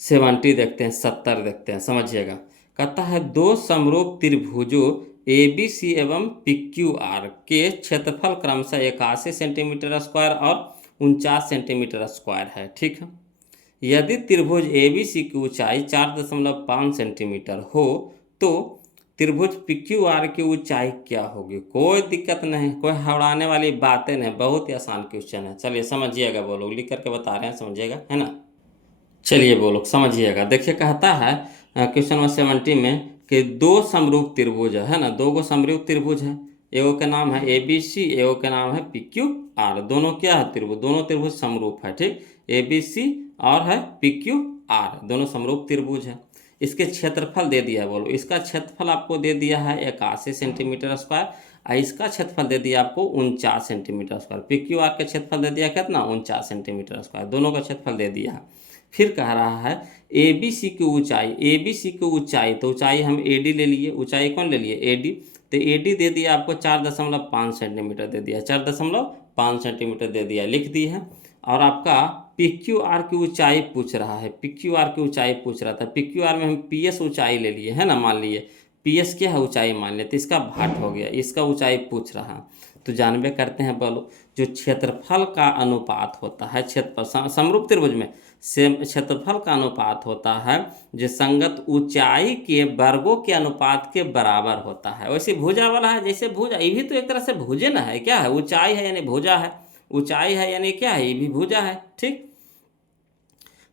70 देखते हैं, 70 देखते हैं, समझिएगा। कहता है दो समरूप त्रिभुजों ए बी सी एवं पी क्यू आर के क्षेत्रफल क्रमशः 81 सेंटीमीटर स्क्वायर और 49 सेंटीमीटर स्क्वायर है। ठीक है। यदि त्रिभुज ए बी सी की ऊंचाई 4.5 सेंटीमीटर हो तो त्रिभुज पी क्यू आर की ऊंचाई क्या होगी। कोई दिक्कत नहीं, कोई हड़ाने वाली बातें नहीं, बहुत ही आसान क्वेश्चन है। चलिए समझिएगा, बोलो लिख करके बता रहे हैं, समझिएगा, है ना। चलिए बोलो समझिएगा। देखिए कहता है क्वेश्चन नंबर 70 में कि दो समरूप त्रिभुज है ना, दो गो समरूप त्रिभुज है, एगो के नाम है ए बी सी, एगो के नाम है पी क्यू आर। दोनों क्या है त्रिभुज, दोनों त्रिभुज समरूप है। ठीक। ए बी सी और है पी क्यू आर, दोनों समरूप त्रिभुज है। इसके क्षेत्रफल दे दिया है, बोलो इसका क्षेत्रफल आपको दे दिया है 81 सेंटीमीटर स्क्वायर और इसका क्षेत्रफल दे दिया आपको 49 centimetre square. P Q R का क्षेत्रफल दे दिया कितना 49 सेंटीमीटर स्क्वायर, दोनों का क्षेत्रफल दे दिया है। फिर कह रहा है ए बी सी की ऊंचाई, ए बी सी की ऊंचाई, तो ऊंचाई हम ए डी ले लिए, ऊंचाई कौन ले लिए ए डी, तो ए डी दे दिया आपको 4.5 सेंटीमीटर दे दिया, 4.5 सेंटीमीटर दे दिया, लिख दी है। और आपका पी क्यू आर की ऊंचाई पूछ रहा है, पी क्यू आर की ऊंचाई पूछ रहा था। पी क्यू आर में हम पी एस ऊंचाई ले लिए, है ना, मान लिए पी एस क्या है ऊंचाई मान लिए, तो इसका भाट हो गया, इसका ऊंचाई पूछ रहा। तो जानबे करते हैं, बोलो जो क्षेत्रफल का अनुपात होता है, क्षेत्रफल समरूप त्रिभुज में क्षेत्रफल का अनुपात होता है जो संगत ऊंचाई के वर्गों के अनुपात के बराबर होता है। वैसे भुजा वाला है, जैसे भुजा, ये भी तो एक तरह से भुजे ना है, क्या है ऊंचाई है यानी भुजा है, ऊंचाई है यानी क्या है ये भी भुजा है। ठीक।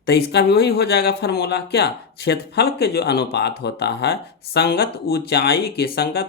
तो इसका भी वही हो जाएगा फार्मूला, क्या क्षेत्रफल के जो अनुपात होता है संगत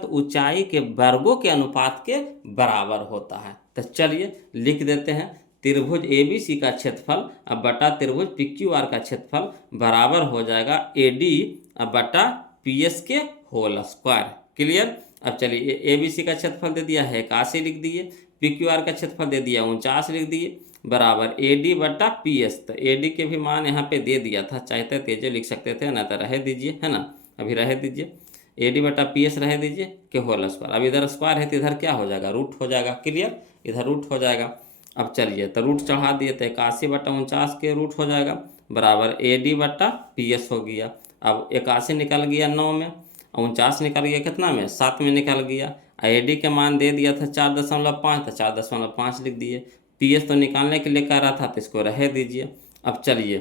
ऊंचाई के वर्गों के अनुपात के बराबर होता है। तो चलिए लिख देते हैं त्रिभुज ए बी सी का क्षेत्रफल अब बटा त्रिभुज पी क्यू आर का क्षेत्रफल बराबर हो जाएगा ए डी अब बटा पी एस के होल स्क्वायर। क्लियर। अब चलिए ए बी सी का क्षेत्रफल दे दिया है 81 लिख दिए, पी क्यू आर का क्षेत्रफल दे दिया 49 लिख दिए बराबर ए डी बटा पी एस। तो ए डी के भी मान यहाँ पे दे दिया था, चाहते तेजे लिख सकते थे ना, तो रह दीजिए, है ना, अभी रह दीजिए ए डी बटा पी एस रह दीजिए के होल स्क्वायर। अब इधर स्क्वायर है तो इधर क्या हो जाएगा रूट हो जाएगा। क्लियर, इधर रूट हो जाएगा। अब चलिए तो रूट चढ़ा दिए तो 81 बटा 49 के रूट हो जाएगा बराबर ए डी बटा पी एस हो गया। अब 81 निकल गया 9 में, 49 निकल गया कितना में 7 में निकल गया। ए डी के मान दे दिया था 4.5, तो 4.5 लिख दिए। पी एस तो निकालने के लिए कह रहा था तो इसको रह दीजिए। अब चलिए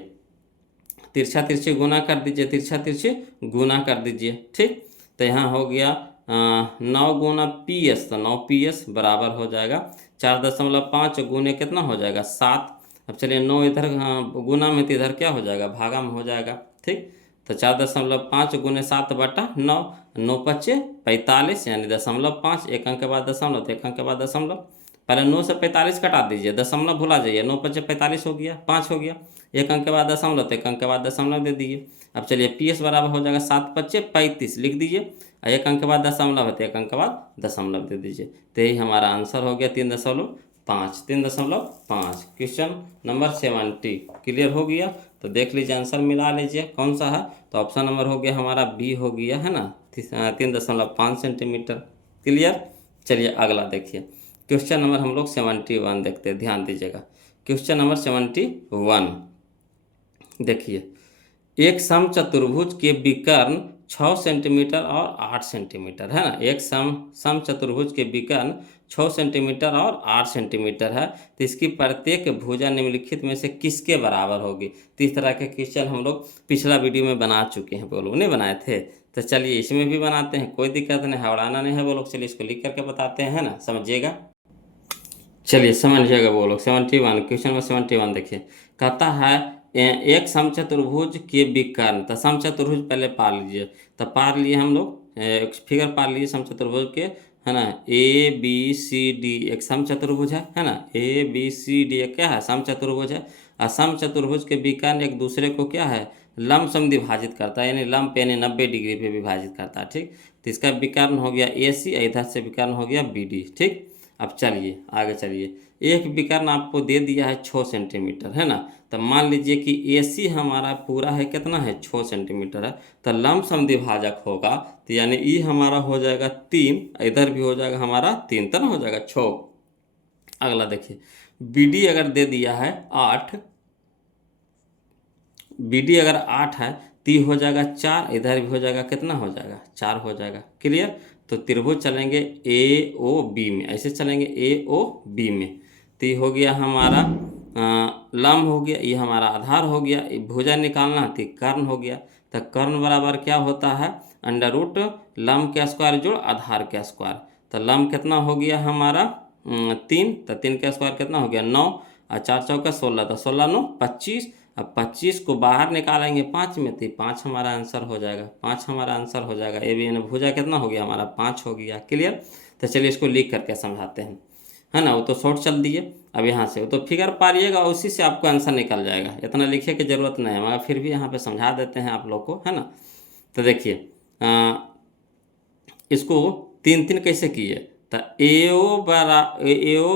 तिरछा तिरछी गुना कर दीजिए, तिरछा तिरछी गुना कर दीजिए। ठीक। तो यहाँ हो गया 9 गुना पी एस, तो 9 पी एस बराबर हो जाएगा 4.5 गुने कितना हो जाएगा 7। अब चलिए 9 इधर गुना में तो इधर क्या हो जाएगा भागा में हो जाएगा। ठीक। तो 4.5 गुने 7 बटा 9, 9 पच्चे 45 यानी 0.5, एक अंक के बाद दशमलव, तो एक अंक के बाद दशमलव, पहले 9 से 45 कटा दीजिए, दशमलव भुला जाइए, 9 पच्चे 45 हो गया, 5 हो गया, एक अंक के बाद दशमलव, तो एक अंक के बाद दशमलव दे दीजिए। अब चलिए पी एस बराबर हो जाएगा 7 पच्चे 35 लिख दीजिए। और 1 अंक के बाद दशमलव है तो 1 अंक के बाद दशमलव दे दीजिए। तो यही हमारा आंसर हो गया 3.5। 3.5 क्वेश्चन नंबर 70 क्लियर हो गया। तो देख लीजिए आंसर मिला लीजिए कौन सा है। तो ऑप्शन नंबर हो गया हमारा बी हो गया है ना, 3.5 सेंटीमीटर। क्लियर। चलिए अगला देखिए क्वेश्चन नंबर हम लोग 71 देखते हैं, ध्यान दीजिएगा। क्वेश्चन नंबर 71 देखिए, एक समचतुर्भुज के विकर्ण 6 सेंटीमीटर और 8 सेंटीमीटर है ना। एक समचतुर्भुज के विकर्ण 6 सेंटीमीटर और 8 सेंटीमीटर है, तो इसकी प्रत्येक भुजा निम्नलिखित में से किसके बराबर होगी। तो इस तरह के क्वेश्चन हम लोग पिछला वीडियो में बना चुके हैं, वो लोग नहीं बनाए थे। तो चलिए इसमें भी बनाते हैं, कोई दिक्कत नहीं, हवड़ाना नहीं है वो लोग। चलिए इसको लिख करके बताते हैं ना, समझिएगा। चलिए समझिएगा वो लोग। 71 क्वेश्चन नंबर 71 देखिए, कहता है एक समचतुर्भुज के विकर्ण। तो समचतुर्भुज पहले पार लीजिए। तो पार लिए हम लोग एक फिगर पार लिए समचतुर्भुज के, है ना। ए बी सी डी एक समचतुर्भुज है ना। ए बी सी डी एक क्या है, समचतुर्भुज है। और समचतुर्भुज के विकर्ण एक दूसरे को क्या है, लंब सम विभाजित करता है, यानी लंब पे यानी 90 डिग्री पे विभाजित करता है। ठीक, तो इसका विकर्ण हो गया ए सी, इधर से विकर्ण हो गया बी डी। ठीक, अब चलिए आगे चलिए। एक विकर्ण आपको दे दिया है 6 सेंटीमीटर है ना। तो मान लीजिए कि AC हमारा पूरा है कितना है, 6 सेंटीमीटर है। तो लंब समद्विभाजक होगा, तो यानी ई हमारा हो जाएगा 3, इधर भी हो जाएगा हमारा 3, तो ना हो जाएगा 6। अगला देखिए, BD अगर दे दिया है 8, BD अगर 8 है तो ये हो जाएगा 4, इधर भी हो जाएगा कितना हो जाएगा, 4 हो जाएगा। क्लियर। तो त्रिभुज चलेंगे AOB में, ऐसे चलेंगे AOB में। तो ये हो गया हमारा लंब हो गया, ये हमारा आधार हो गया। भुजा निकालना तो कर्ण हो गया। तो कर्ण बराबर क्या होता है, अंडर रूट लंब के स्क्वायर जोड़ आधार के स्क्वायर। तो लंब कितना हो गया हमारा 3, तो 3 का स्क्वायर कितना हो गया 9, और 4 चौका 16, तो 16 9 25। अब 25 को बाहर निकालेंगे 5 में, तो 5 हमारा आंसर हो जाएगा। 5 हमारा आंसर हो जाएगा। ए बी यानी भुजा कितना हो गया हमारा 5 हो गया। क्लियर। तो चलिए इसको लिख करके समझाते हैं, है ना। वो तो शॉर्ट चल दिए। अब यहाँ से वो तो फिगर पारिएगा, उसी से आपको आंसर निकल जाएगा, इतना लिखे की ज़रूरत नहीं है, मगर फिर भी यहाँ पे समझा देते हैं आप लोग को, है ना। तो देखिए इसको 3 कैसे किए। तो AO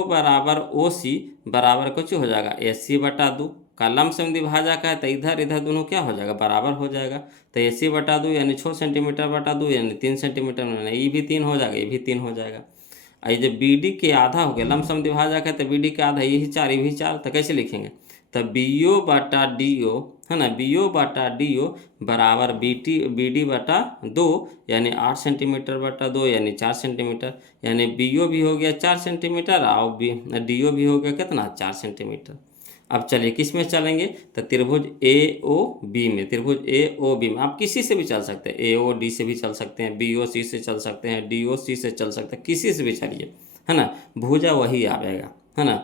बराबर OC बराबर कुछ हो जाएगा AC बटा 2 का लंब समद्विभाजक है। तो इधर इधर दोनों क्या हो जाएगा, बराबर हो जाएगा। तो AC बटा 2 यानी 6 सेंटीमीटर बटा 2 यानी 3 सेंटीमीटर में, ये भी 3 हो जाएगा, ये भी 3 हो जाएगा। और ये जब BD के आधा हो गया, लंब समद्विभाजक है तो BD के आधा, यही 4 ये भी 4, तो कैसे लिखेंगे। तो BO बटा DO है ना, BO बटा DO बराबर BD बटा 2 यानी 8 सेंटीमीटर बटा 2 यानी 4 सेंटीमीटर, यानी BO भी हो गया 4 सेंटीमीटर और DO भी हो गया कितना 4 सेंटीमीटर। अब चलिए किस में चलेंगे, तो त्रिभुज AOB में। त्रिभुज AOB में आप किसी से भी चल सकते हैं, AOD से भी चल सकते हैं, BOC से चल सकते हैं, DOC से चल सकते हैं, किसी से भी चलिए, है ना। भुजा वही आएगा, है ना।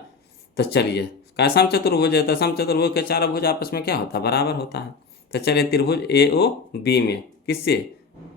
तो चलिए का समचतुर्भुज है, तो समचतुर्भुज के चारों भुज आपस में क्या होता है, बराबर होता है। तो चलिए त्रिभुज AOB में किससे,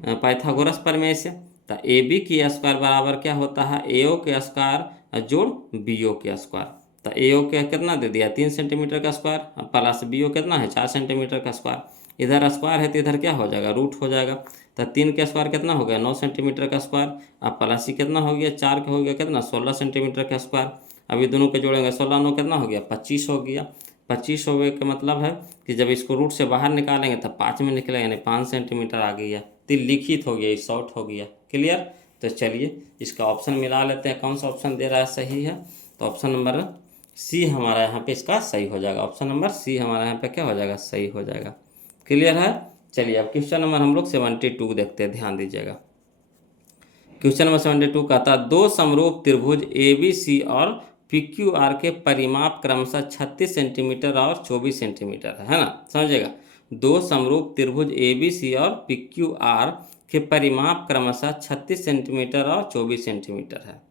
पाइथागोरस प्रमेय से। तो AB की स्क्वायर बराबर क्या होता है, AO के स्क्वायर जोड़ BO के स्क्वायर। तो AO के कितना दे दिया 3 सेंटीमीटर का स्क्वायर, प्लस BO कितना है 4 सेंटीमीटर का स्क्वायर। इधर स्क्वायर है तो इधर क्या हो जाएगा, रूट हो जाएगा। तो 3 का स्क्वायर कितना हो गया 9 सेंटीमीटर का स्क्वायर। अब प्लस कितना हो गया 4 का हो गया कितना 16 सेंटीमीटर का स्क्वायर। अभी दोनों के जोड़ेंगे 16 9 कितना हो गया 25 हो गया। 25 हो गए का मतलब है कि जब इसको रूट से बाहर निकालेंगे तब 5 में निकलेगा, यानी 5 सेंटीमीटर आ गया। तो लिखित हो गया, शॉर्ट हो गया। क्लियर। तो चलिए इसका ऑप्शन मिला लेते हैं, कौन सा ऑप्शन दे रहा है सही है। तो ऑप्शन नंबर C हमारा यहाँ पे इसका सही हो जाएगा। ऑप्शन नंबर C हमारा यहाँ पे क्या हो जाएगा, सही हो जाएगा। क्लियर है। चलिए अब क्वेश्चन नंबर हम लोग 72 देखते हैं, ध्यान दीजिएगा। क्वेश्चन नंबर 72 कहता है, दो समरूप त्रिभुज ABC और PQR के परिमाप क्रमशः 36 सेंटीमीटर और 24 सेंटीमीटर है ना, समझिएगा। दो समरूप त्रिभुज ABC और PQR के परिमाप क्रमशः 36 सेंटीमीटर और 24 सेंटीमीटर है।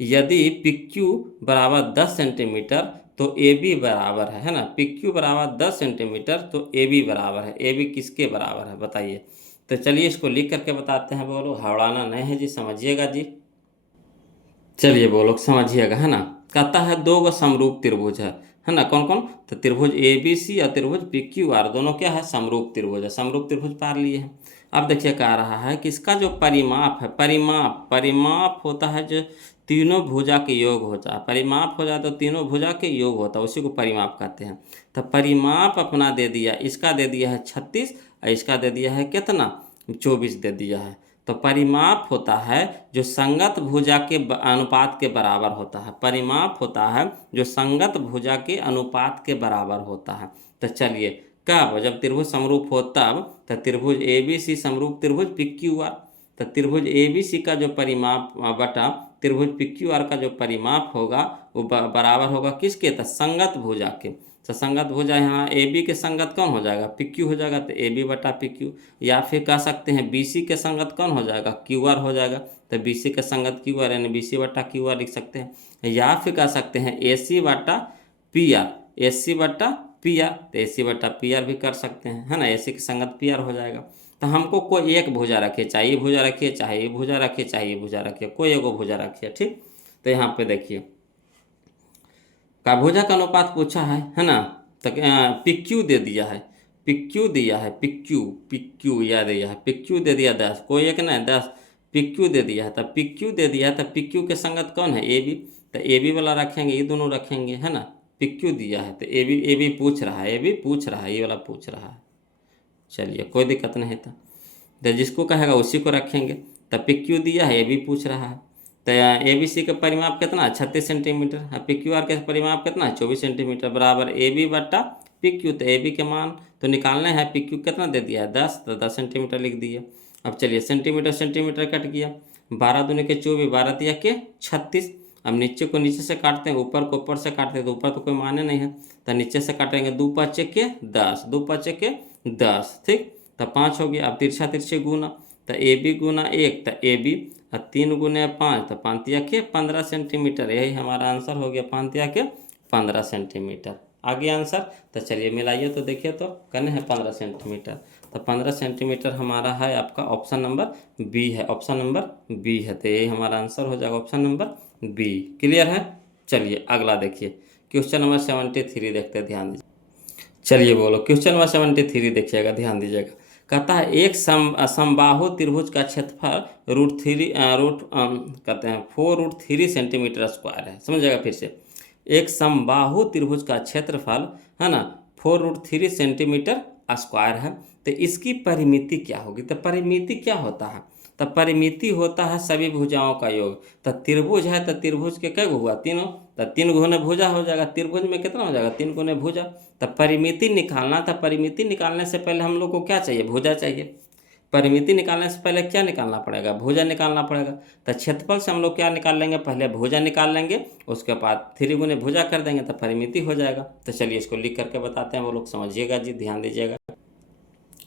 यदि PQ बराबर 10 सेंटीमीटर तो AB बराबर है ना। PQ बराबर 10 सेंटीमीटर तो AB बराबर है। AB किसके बराबर है बताइए। तो चलिए इसको लिख करके बताते हैं, बोलो हवड़ाना नहीं है जी, समझिएगा जी। चलिए बोलो समझिएगा, है ना। कहता है दो गो समरूप त्रिभुज है ना, कौन कौन, तो त्रिभुज ABC और त्रिभुज PQR दोनों क्या है, समरूप त्रिभुज है। समरूप त्रिभुज पार लिए हैं। अब देखिए कह रहा है कि इसका जो परिमाप है, परिमाप होता है जो तीनों भुजा के योग होता है। परिमाप हो जाए तो तीनों भुजा के योग होता है, उसी को परिमाप कहते हैं। तो परिमाप अपना दे दिया, इसका दे दिया है 36 और इसका दे दिया है कितना, 24 दे दिया है। तो परिमाप होता है जो संगत भुजा के अनुपात के बराबर होता है। परिमाप होता है जो संगत भुजा के अनुपात के बराबर होता है। तो चलिए, कब, जब त्रिभुज समरूप हो तब। तो त्रिभुज ABC समरूप त्रिभुज PQR। तो त्रिभुज ABC का जो परिमाप बटा त्रिभुज PQR का जो परिमाप होगा वो बराबर होगा किसके, तो संगत भुजा के। तो संगत भुजा यहाँ AB के संगत कौन हो जाएगा, PQ हो जाएगा, तो AB बटा PQ। या फिर कह सकते हैं BC के संगत कौन हो जाएगा, QR हो जाएगा, तो BC के संगत QR यानी BC बटा QR लिख सकते हैं। या फिर कह सकते हैं AC बटा PR, AC बटा PR, तो AC बटा PR भी कर सकते हैं, है ना। AC के संगत PR हो जाएगा। तो हमको कोई एक भुजा रखिए, चाहे ये भुजा रखिए, चाहे ये भुजा रखिए, चाहे ये भुजा रखिए, कोई एगो भुजा रखिए, ठीक। तो यहाँ पे देखिए का भुजा का अनुपात पूछा है ना। तो PQ दे दिया है, PQ दिया है, PQ या दिया है, PQ दे दिया 10, कोई एक ना 10 PQ दे दिया है। तो PQ दे दिया है, तो PQ के संगत कौन है, AB। तो AB वाला रखेंगे, ये दोनों रखेंगे, है ना। PQ दिया है तो AB पूछ रहा है, AB पूछ रहा है, ये वाला पूछ रहा है। चलिए कोई दिक्कत नहीं था, तो जिसको कहेगा उसी को रखेंगे। तो PQ दिया है, AB पूछ रहा है। तो ABC का परिमाप कितना, 36 सेंटीमीटर। PQR के परिमाप कितना, 24 सेंटीमीटर, बराबर AB बटा PQ। तो AB के मान तो निकालने हैं, PQ कितना दे दिया है 10, तो 10 सेंटीमीटर लिख दिए। अब चलिए सेंटीमीटर सेंटीमीटर कट गया, 12 दूनी के 24, 12 तिया के 36। अब नीचे को नीचे से काटते हैं, ऊपर को ऊपर से काटते हैं, तो ऊपर तो कोई माने नहीं है, तो नीचे से काटेंगे, 2 पचे के 10, 2 पचे के 10, ठीक। तो 5 हो गया। अब तिरछा तिरछे गुना, तो AB गुना 1, तो AB, और 3 गुने 5, तो 5 तिया के 15 सेंटीमीटर। यही हमारा आंसर हो गया, 5 तिया के 15 सेंटीमीटर। आ गया आंसर। तो चलिए मिलाइए तो देखिए, तो करने हैं 15 सेंटीमीटर। तो 15 सेंटीमीटर हमारा है आपका ऑप्शन नंबर बी है, ऑप्शन नंबर बी है। तो यही हमारा आंसर हो जाएगा, ऑप्शन नंबर बी। क्लियर है। चलिए अगला देखिए, क्वेश्चन नंबर 73 देखते हैं, ध्यान दीजिए। चलिए बोलो, क्वेश्चन नंबर 73 देखिएगा, ध्यान दीजिएगा। कहता है एक समबाहु त्रिभुज का क्षेत्रफल कहते हैं 4√3 सेंटीमीटर स्क्वायर है। समझिएगा फिर से, एक समबाहु त्रिभुज का क्षेत्रफल है ना 4√3 सेंटीमीटर स्क्वायर है। तो इसकी परिमिति क्या होगी। तो परिमिति क्या होता है, तो परिमिति होता है सभी भुजाओं का योग। तो त्रिभुज है, तो त्रिभुज के कई हुआ, तीनों, तो 3 गुने भुजा हो जाएगा। त्रिभुज में कितना हो जाएगा, 3 गुने भुजा। तो परिमिति निकालना था, परिमिति निकालने से पहले हम लोग को क्या चाहिए, भुजा चाहिए। परिमिति निकालने से पहले क्या निकालना पड़ेगा, भुजा निकालना पड़ेगा। तो क्षेत्रफल से हम लोग क्या निकाल लेंगे, पहले भुजा निकाल लेंगे, उसके बाद 3 गुने भुजा कर देंगे तो परिमिति हो जाएगा। तो चलिए इसको लिख करके बताते हैं, वो लोग समझिएगा जी, ध्यान दीजिएगा।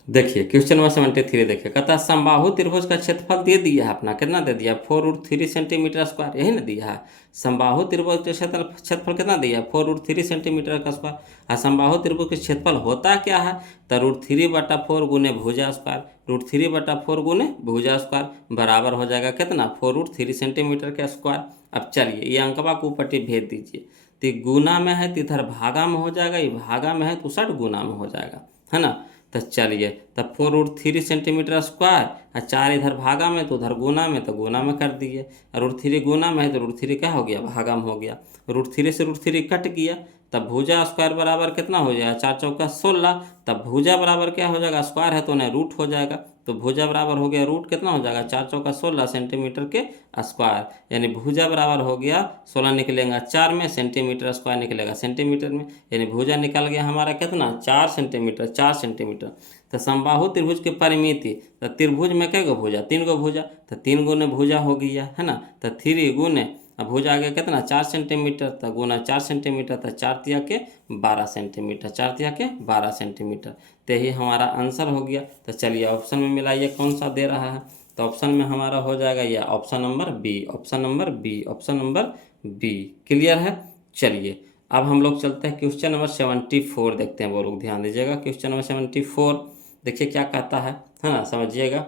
देखिए क्वेश्चन नंबर 73 देखिए, कहता है समबाहु त्रिभुज का क्षेत्रफल दे दिया है अपना, कितना दे दिया, 4√3 सेंटीमीटर स्क्वायर, यही ना दिया है। समबाहु त्रिभुज के क्षेत्रफल कितना दिया, 4√3 सेंटीमीटर का स्क्वायर। और समबाहु त्रिभुज के क्षेत्रफल होता क्या है, तो √3/4 गुने भुजा स्क्वायर, √3/4 गुने भुजा स्क्वायर बराबर हो जाएगा कितना, 4√3 सेंटीमीटर का स्क्वायर। अब चलिए ये अंकवा को ऊपट्टी भेज दीजिए, तो गुना में है तो इधर भागा में हो जाएगा, ये भागा में है तो 60 गुना में हो जाएगा, है ना। तो चलिए, तब 4√3 सेंटीमीटर स्क्वायर, और 4 इधर भागा में तो उधर गुना में, तो गुना में कर दिए। और √3 गुना में है तो √3 क्या हो गया, भागा में हो गया। √3 से √3 कट गया, तब भुजा स्क्वायर बराबर कितना हो जाएगा, 4 चौका 16। तब भुजा बराबर क्या हो जाएगा, स्क्वायर है तो ना रूट हो जाएगा, तो भुजा बराबर हो गया रूट कितना हो जाएगा, 4 चौका 16 सेंटीमीटर के स्क्वायर। यानी भुजा बराबर हो गया 16 निकलेगा 4 में, सेंटीमीटर स्क्वायर निकलेगा सेंटीमीटर में, यानी भुजा निकल गया हमारा कितना, 4 सेंटीमीटर, 4 सेंटीमीटर। तो समबाहु त्रिभुज की परिमिति, तो त्रिभुज में कै गो भुजा, 3 गो भुजा, तो 3 गुने भुजा हो गया, है ना। तो 3 गुने, अब भुजा आ गया कितना, 4 सेंटीमीटर, तो गुना 4 सेंटीमीटर, तो 4 तिया के 12 सेंटीमीटर, 4 तिया के 12 सेंटीमीटर। तो यही हमारा आंसर हो गया। तो चलिए ऑप्शन में मिलाइए कौन सा दे रहा है। तो ऑप्शन में हमारा हो जाएगा यह option number B, option number B, option number B. Clear है। चलिए अब हम लोग चलते हैं क्वेश्चन नंबर 74 देखते हैं, वो लोग ध्यान दीजिएगा। क्वेश्चन नंबर 74 देखिए क्या कहता है ना, समझिएगा।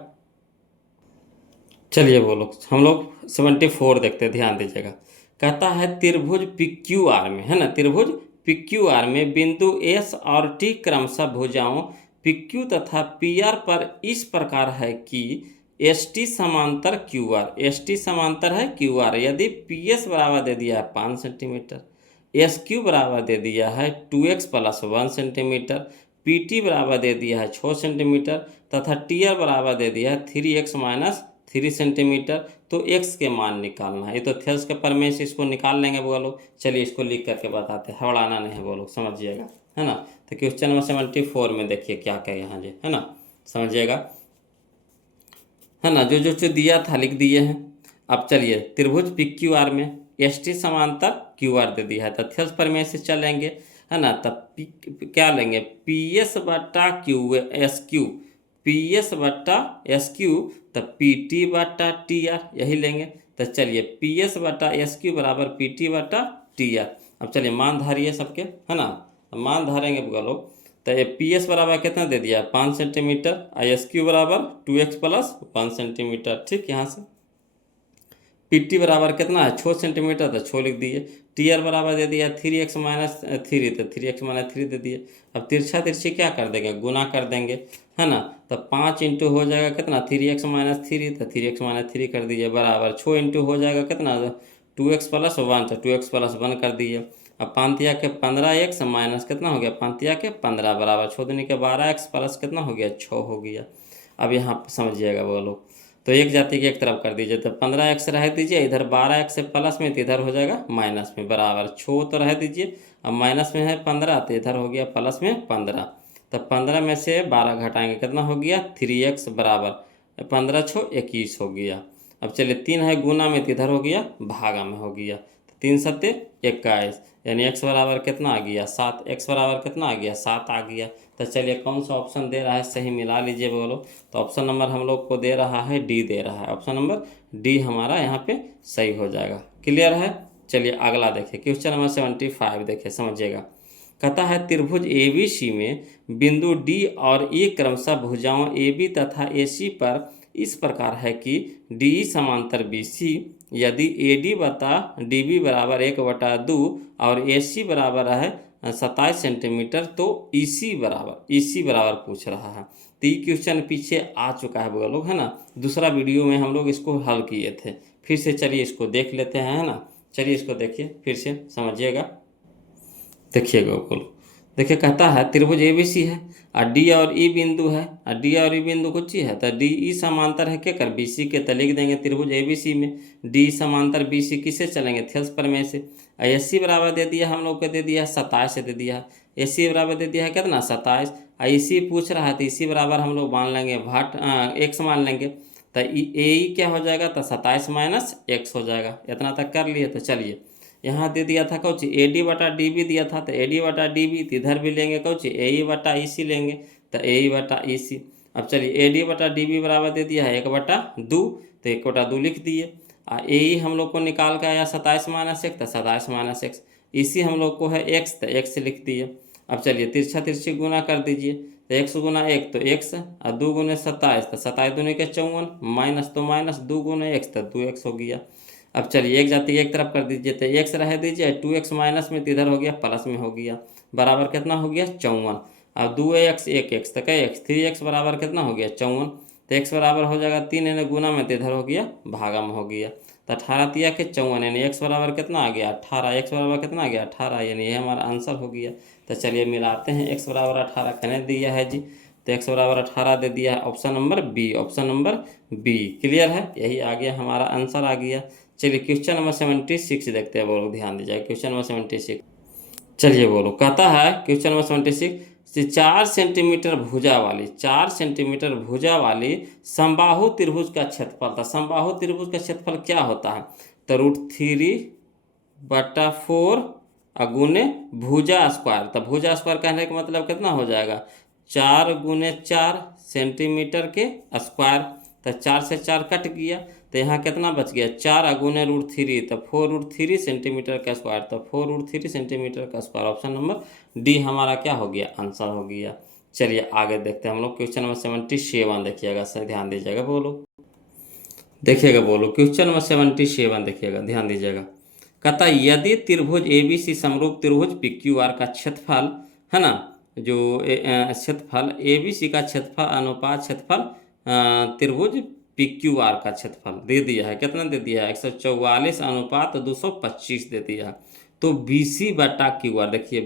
चलिए वो लोग हम लोग 74 देखते हैं, ध्यान दीजिएगा। कहता है त्रिभुज PQR में, है ना, त्रिभुज PQR में बिंदु S और T क्रमशः भुजाओं पी क्यू तथा पी आर पर इस प्रकार है कि एस टी समांतर क्यू आर, एस टी समांतर है क्यू आर यदि पी एस बराबर दे दिया है 5 सेंटीमीटर, एस क्यू बराबर दे दिया है 2x plus 1 centimetre, P T बराबर दे दिया है 6 सेंटीमीटर तथा टी आर बराबर दे दिया है 3x माइनस 3 सेंटीमीटर, तो x के मान निकालना है। ये तो थेल्स के प्रमेय से इसको निकाल लेंगे वो लोग। चलिए इसको लिख करके बताते हैं, हवड़ाना नहीं है वो लोग, समझिएगा, है ना। तो क्वेश्चन नंबर 74 में देखिए क्या क्या यहाँ जी, है ना, समझिएगा, है ना। जो जो जो दिया था लिख दिए हैं। अब चलिए त्रिभुज पी क्यू आर में एस टी समांतर क्यू आर दे दिया है, तो थेल्स प्रमेय से चलेंगे, है ना। तब क्या लेंगे, पी एस बट्टा Q S Q, P S बट्टा एस क्यू, तब पी टी बट्टा टी आर, यही लेंगे। तो चलिए पी एस बट्टा एस क्यू बराबर पी टी बट्टा टी आर। अब चलिए मान धारिए सबके, है ना, मान धारेंगे बुआ लोग। तो ये पी एस बराबर कितना दे दिया 5 सेंटीमीटर, आई एस क्यू बराबर 2x प्लस 1 सेंटीमीटर, ठीक। यहाँ से पी टी बराबर कितना है 6 सेंटीमीटर, तो 6 लिख दिए। टी आर बराबर दे दिया 3x माइनस 3, तो 3x माइनस 3 दे दिए। अब तिरछा तिरछी क्या कर देंगे, गुना कर देंगे, है ना। तो 5 इंटू हो जाएगा कितना 3x माइनस 3, तो 3x माइनस 3 कर दीजिए बराबर 6 इंटू हो जाएगा कितना 2x प्लस 1, तो 2x प्लस 1 कर दिए। अब 5 के 15x माइनस कितना हो गया 5 के 15 बराबर 6 दूनी के 12x प्लस कितना हो गया 6 हो गया। अब यहाँ पर समझिएगा वो लोग, तो एक जाति के एक तरफ कर दीजिए, तो 15x रह दीजिए, इधर 12x से प्लस में तो इधर हो जाएगा माइनस में बराबर 6 तो रह दीजिए। अब माइनस में है 15, तो इधर हो गया प्लस में 15, तो 15 में से 12 घटाएंगे कितना हो गया 3x बराबर 15 6 21 हो गया। अब चलिए 3 है गुना में, तो इधर हो गया भागा में हो गया, तो 3 सत्ते 21, यानी x बराबर कितना आ गया 7, x बराबर कितना आ गया 7 आ गया। तो चलिए कौन सा ऑप्शन दे रहा है सही मिला लीजिए बोलो। तो ऑप्शन नंबर हम लोग को दे रहा है डी दे रहा है, ऑप्शन नंबर डी हमारा यहाँ पे सही हो जाएगा। क्लियर है। चलिए अगला देखिए क्वेश्चन नंबर 75 देखिए, समझिएगा। कहता है त्रिभुज ABC में बिंदु डी और ए क्रमशः भुजाओं AB तथा AC पर इस प्रकार है कि DE समांतर BC यदि AD बटा DB बराबर 1/2 और AC बराबर है 27 सेंटीमीटर, तो EC बराबर पूछ रहा है। तो ये क्वेश्चन पीछे आ चुका है वो लोग, है ना, दूसरा वीडियो में हम लोग इसको हल किए थे। फिर से चलिए इसको देख लेते हैं, है ना। चलिए इसको देखिए फिर से समझिएगा, देखिएगा बोलो। देखिए कहता है त्रिभुज ABC है और डी और ई बिंदु है, और डी और ई बिंदु कुछ ही है, तो डी ई समांतर है क्या कर BC के, तो लिख देंगे त्रिभुज ABC में डी समांतर BC किससे चलेंगे थेल्स प्रमेय से। AC बराबर दे दिया हम लोग को, दे दिया 27 से दे दिया है, AC बराबर दे दिया है कितना 27, IC पूछ रहा है तो इसी बराबर हम लोग मान लेंगे x मान लेंगे, तो ए क्या हो जाएगा, तो 27 माइनस x हो जाएगा। इतना तक कर लिए। तो चलिए यहाँ दे दिया था कौची AD बटा DB दिया था, तो AD बटा DB, तो इधर भी लेंगे कौची AE बटा EC लेंगे, तो AE बटा EC। अब चलिए AD बटा DB बराबर दे दिया है 1/2, तो 1/2 लिख दिए। AE हम लोग को निकाल के आया 27 माइनस 1, तो 27 माइनस x, EC हम लोग को है x, तो x लिख दिए। अब चलिए तिरछा तिरछी गुना कर दीजिए, तो x गुना 1 तो x और 2 गुने 27, तो 27 दूनी के 54 माइनस तो माइनस 2 गुने x, तो 2x हो गया। अब चलिए एक जाति एक तरफ कर दीजिए, तो x रह दीजिए 2x माइनस में, तो इधर हो गया प्लस में हो गया बराबर कितना हो गया 54। अब 2x 1x, तो क्या x 3x बराबर कितना हो गया 54, तो x बराबर हो जाएगा 3 यानी गुना में, तो इधर हो गया भागा में हो गया, तो 18 तिया के 54 यानी x बराबर कितना आ गया 18, x बराबर कितना आ गया 18, यानी ये हमारा आंसर हो गया। तो चलिए मिलाते हैं, x बराबर 18 कहने दिया है जी, तो x बराबर 18 दे दिया है, option number B, option number B. Clear है, यही आ गया हमारा आंसर आ गया। चलिए क्वेश्चन नंबर 76 देखते हैं बोलो, ध्यान दीजिए क्वेश्चन नंबर 76। चलिए बोलो, कहता है क्वेश्चन नंबर 76 4 सेंटीमीटर भुजा वाली, 4 सेंटीमीटर भुजा वाली समबाहु त्रिभुज का क्षेत्रफल था। समबाहु त्रिभुज का क्षेत्रफल क्या होता है, तो √3/4 गुने भुजा स्क्वायर, तो भुजा स्क्वायर कहने का मतलब कितना हो जाएगा 4 गुने 4 सेंटीमीटर के स्क्वायर, तो 4 से 4 कट गया, तो यहाँ कितना बच गया 4 गुने √3, तो 4√3 सेंटीमीटर का स्क्वायर, तो 4√3 सेंटीमीटर का स्क्वायर, ऑप्शन नंबर डी हमारा क्या हो गया आंसर हो गया। चलिए आगे देखते हैं हम लोग क्वेश्चन नंबर 77 देखिएगा सर, ध्यान दीजिएगा बोलो, देखिएगा बोलो क्वेश्चन नंबर 77 देखिएगा ध्यान दीजिएगा। कहता यदि त्रिभुज ABC समरूप त्रिभुज PQR का क्षेत्रफल, है ना, जो क्षेत्रफल ABC का क्षेत्रफल अनुपात क्षेत्रफल त्रिभुज PQR का क्षेत्रफल दे दिया है। कितना दे दिया है? 144 अनुपात 225 दे दिया है। तो BC बटा QR, देखिए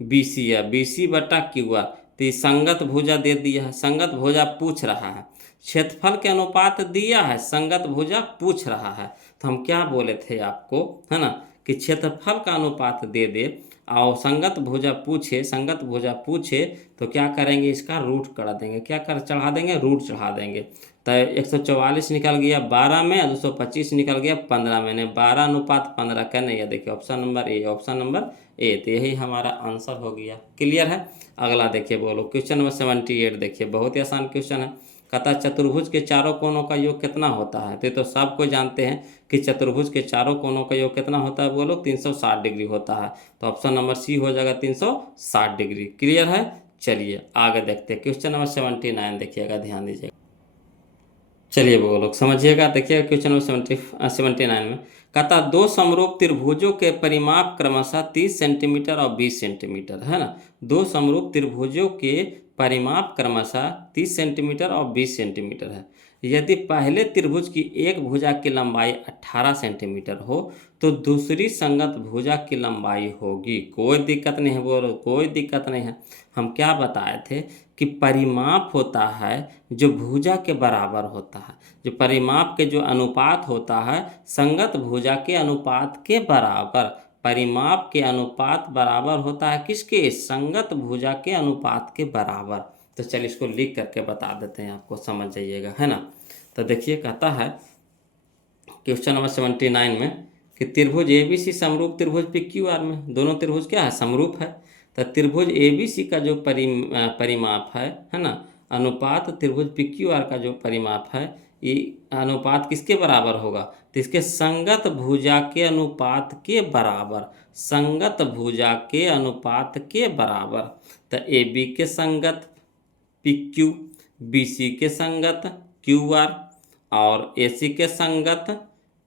BC है, BC बटा QR, तो ये संगत भुजा दे दिया है। संगत भुजा पूछ रहा है, क्षेत्रफल के अनुपात दिया है, संगत भुजा पूछ रहा है। तो हम क्या बोले थे आपको, है ना, कि क्षेत्रफल का अनुपात दे दे और संगत भुजा पूछे, संगत भुजा पूछे तो क्या करेंगे, इसका रूट कर देंगे। क्या कर चढ़ा देंगे? रूट चढ़ा देंगे। तो 144 निकल गया 12 में, 225 निकल गया 15 में, 12 अनुपात 15 का नहीं है। देखिए option number A, option number ए, तो यही हमारा आंसर हो गया। क्लियर है? अगला देखिए, बोलो क्वेश्चन नंबर 78। देखिए बहुत ही आसान क्वेश्चन है। कहता चतुर्भुज के चारों कोनों का योग कितना होता है? तो सबको जानते हैं कि चतुर्भुज के चारों कोनों का योग कितना होता है, बोलो 360 डिग्री होता है। तो ऑप्शन नंबर सी हो जाएगा 360 डिग्री। क्लियर है? चलिए आगे देखते हैं क्वेश्चन नंबर 79। देखिएगा, ध्यान दीजिएगा। चलिए बोलो समझिएगा। देखिए क्वेश्चन नंबर 79 में कहता दो समरूप त्रिभुजों के परिमाप क्रमशः 30 सेंटीमीटर और 20 सेंटीमीटर, है ना। दो समरूप त्रिभुजों के परिमाप क्रमशः 30 सेंटीमीटर और 20 सेंटीमीटर है। यदि पहले त्रिभुज की एक भुजा की लंबाई 18 सेंटीमीटर हो तो दूसरी संगत भुजा की लंबाई होगी। कोई दिक्कत नहीं है, बोलो कोई दिक्कत नहीं है। हम क्या बताए थे कि परिमाप होता है जो भुजा के बराबर होता है, जो परिमाप के जो अनुपात होता है संगत भुजा के अनुपात के बराबर। परिमाप के अनुपात बराबर होता है किसके? संगत भुजा के अनुपात के बराबर। तो चलिए इसको लिख करके बता देते हैं, आपको समझ जाइएगा, है ना। तो देखिए कहता है क्वेश्चन नंबर 79 में कि त्रिभुज ABC समरूप त्रिभुज PQR में, दोनों त्रिभुज क्या है? समरूप है। तो त्रिभुज ABC का जो परिमाप है ना, अनुपात त्रिभुज PQR का जो परिमाप है, ये अनुपात किसके बराबर होगा? तो इसके संगत भुजा के अनुपात के बराबर, संगत भुजा के अनुपात के बराबर। तो AB के संगत PQ, BC के संगत QR और AC के संगत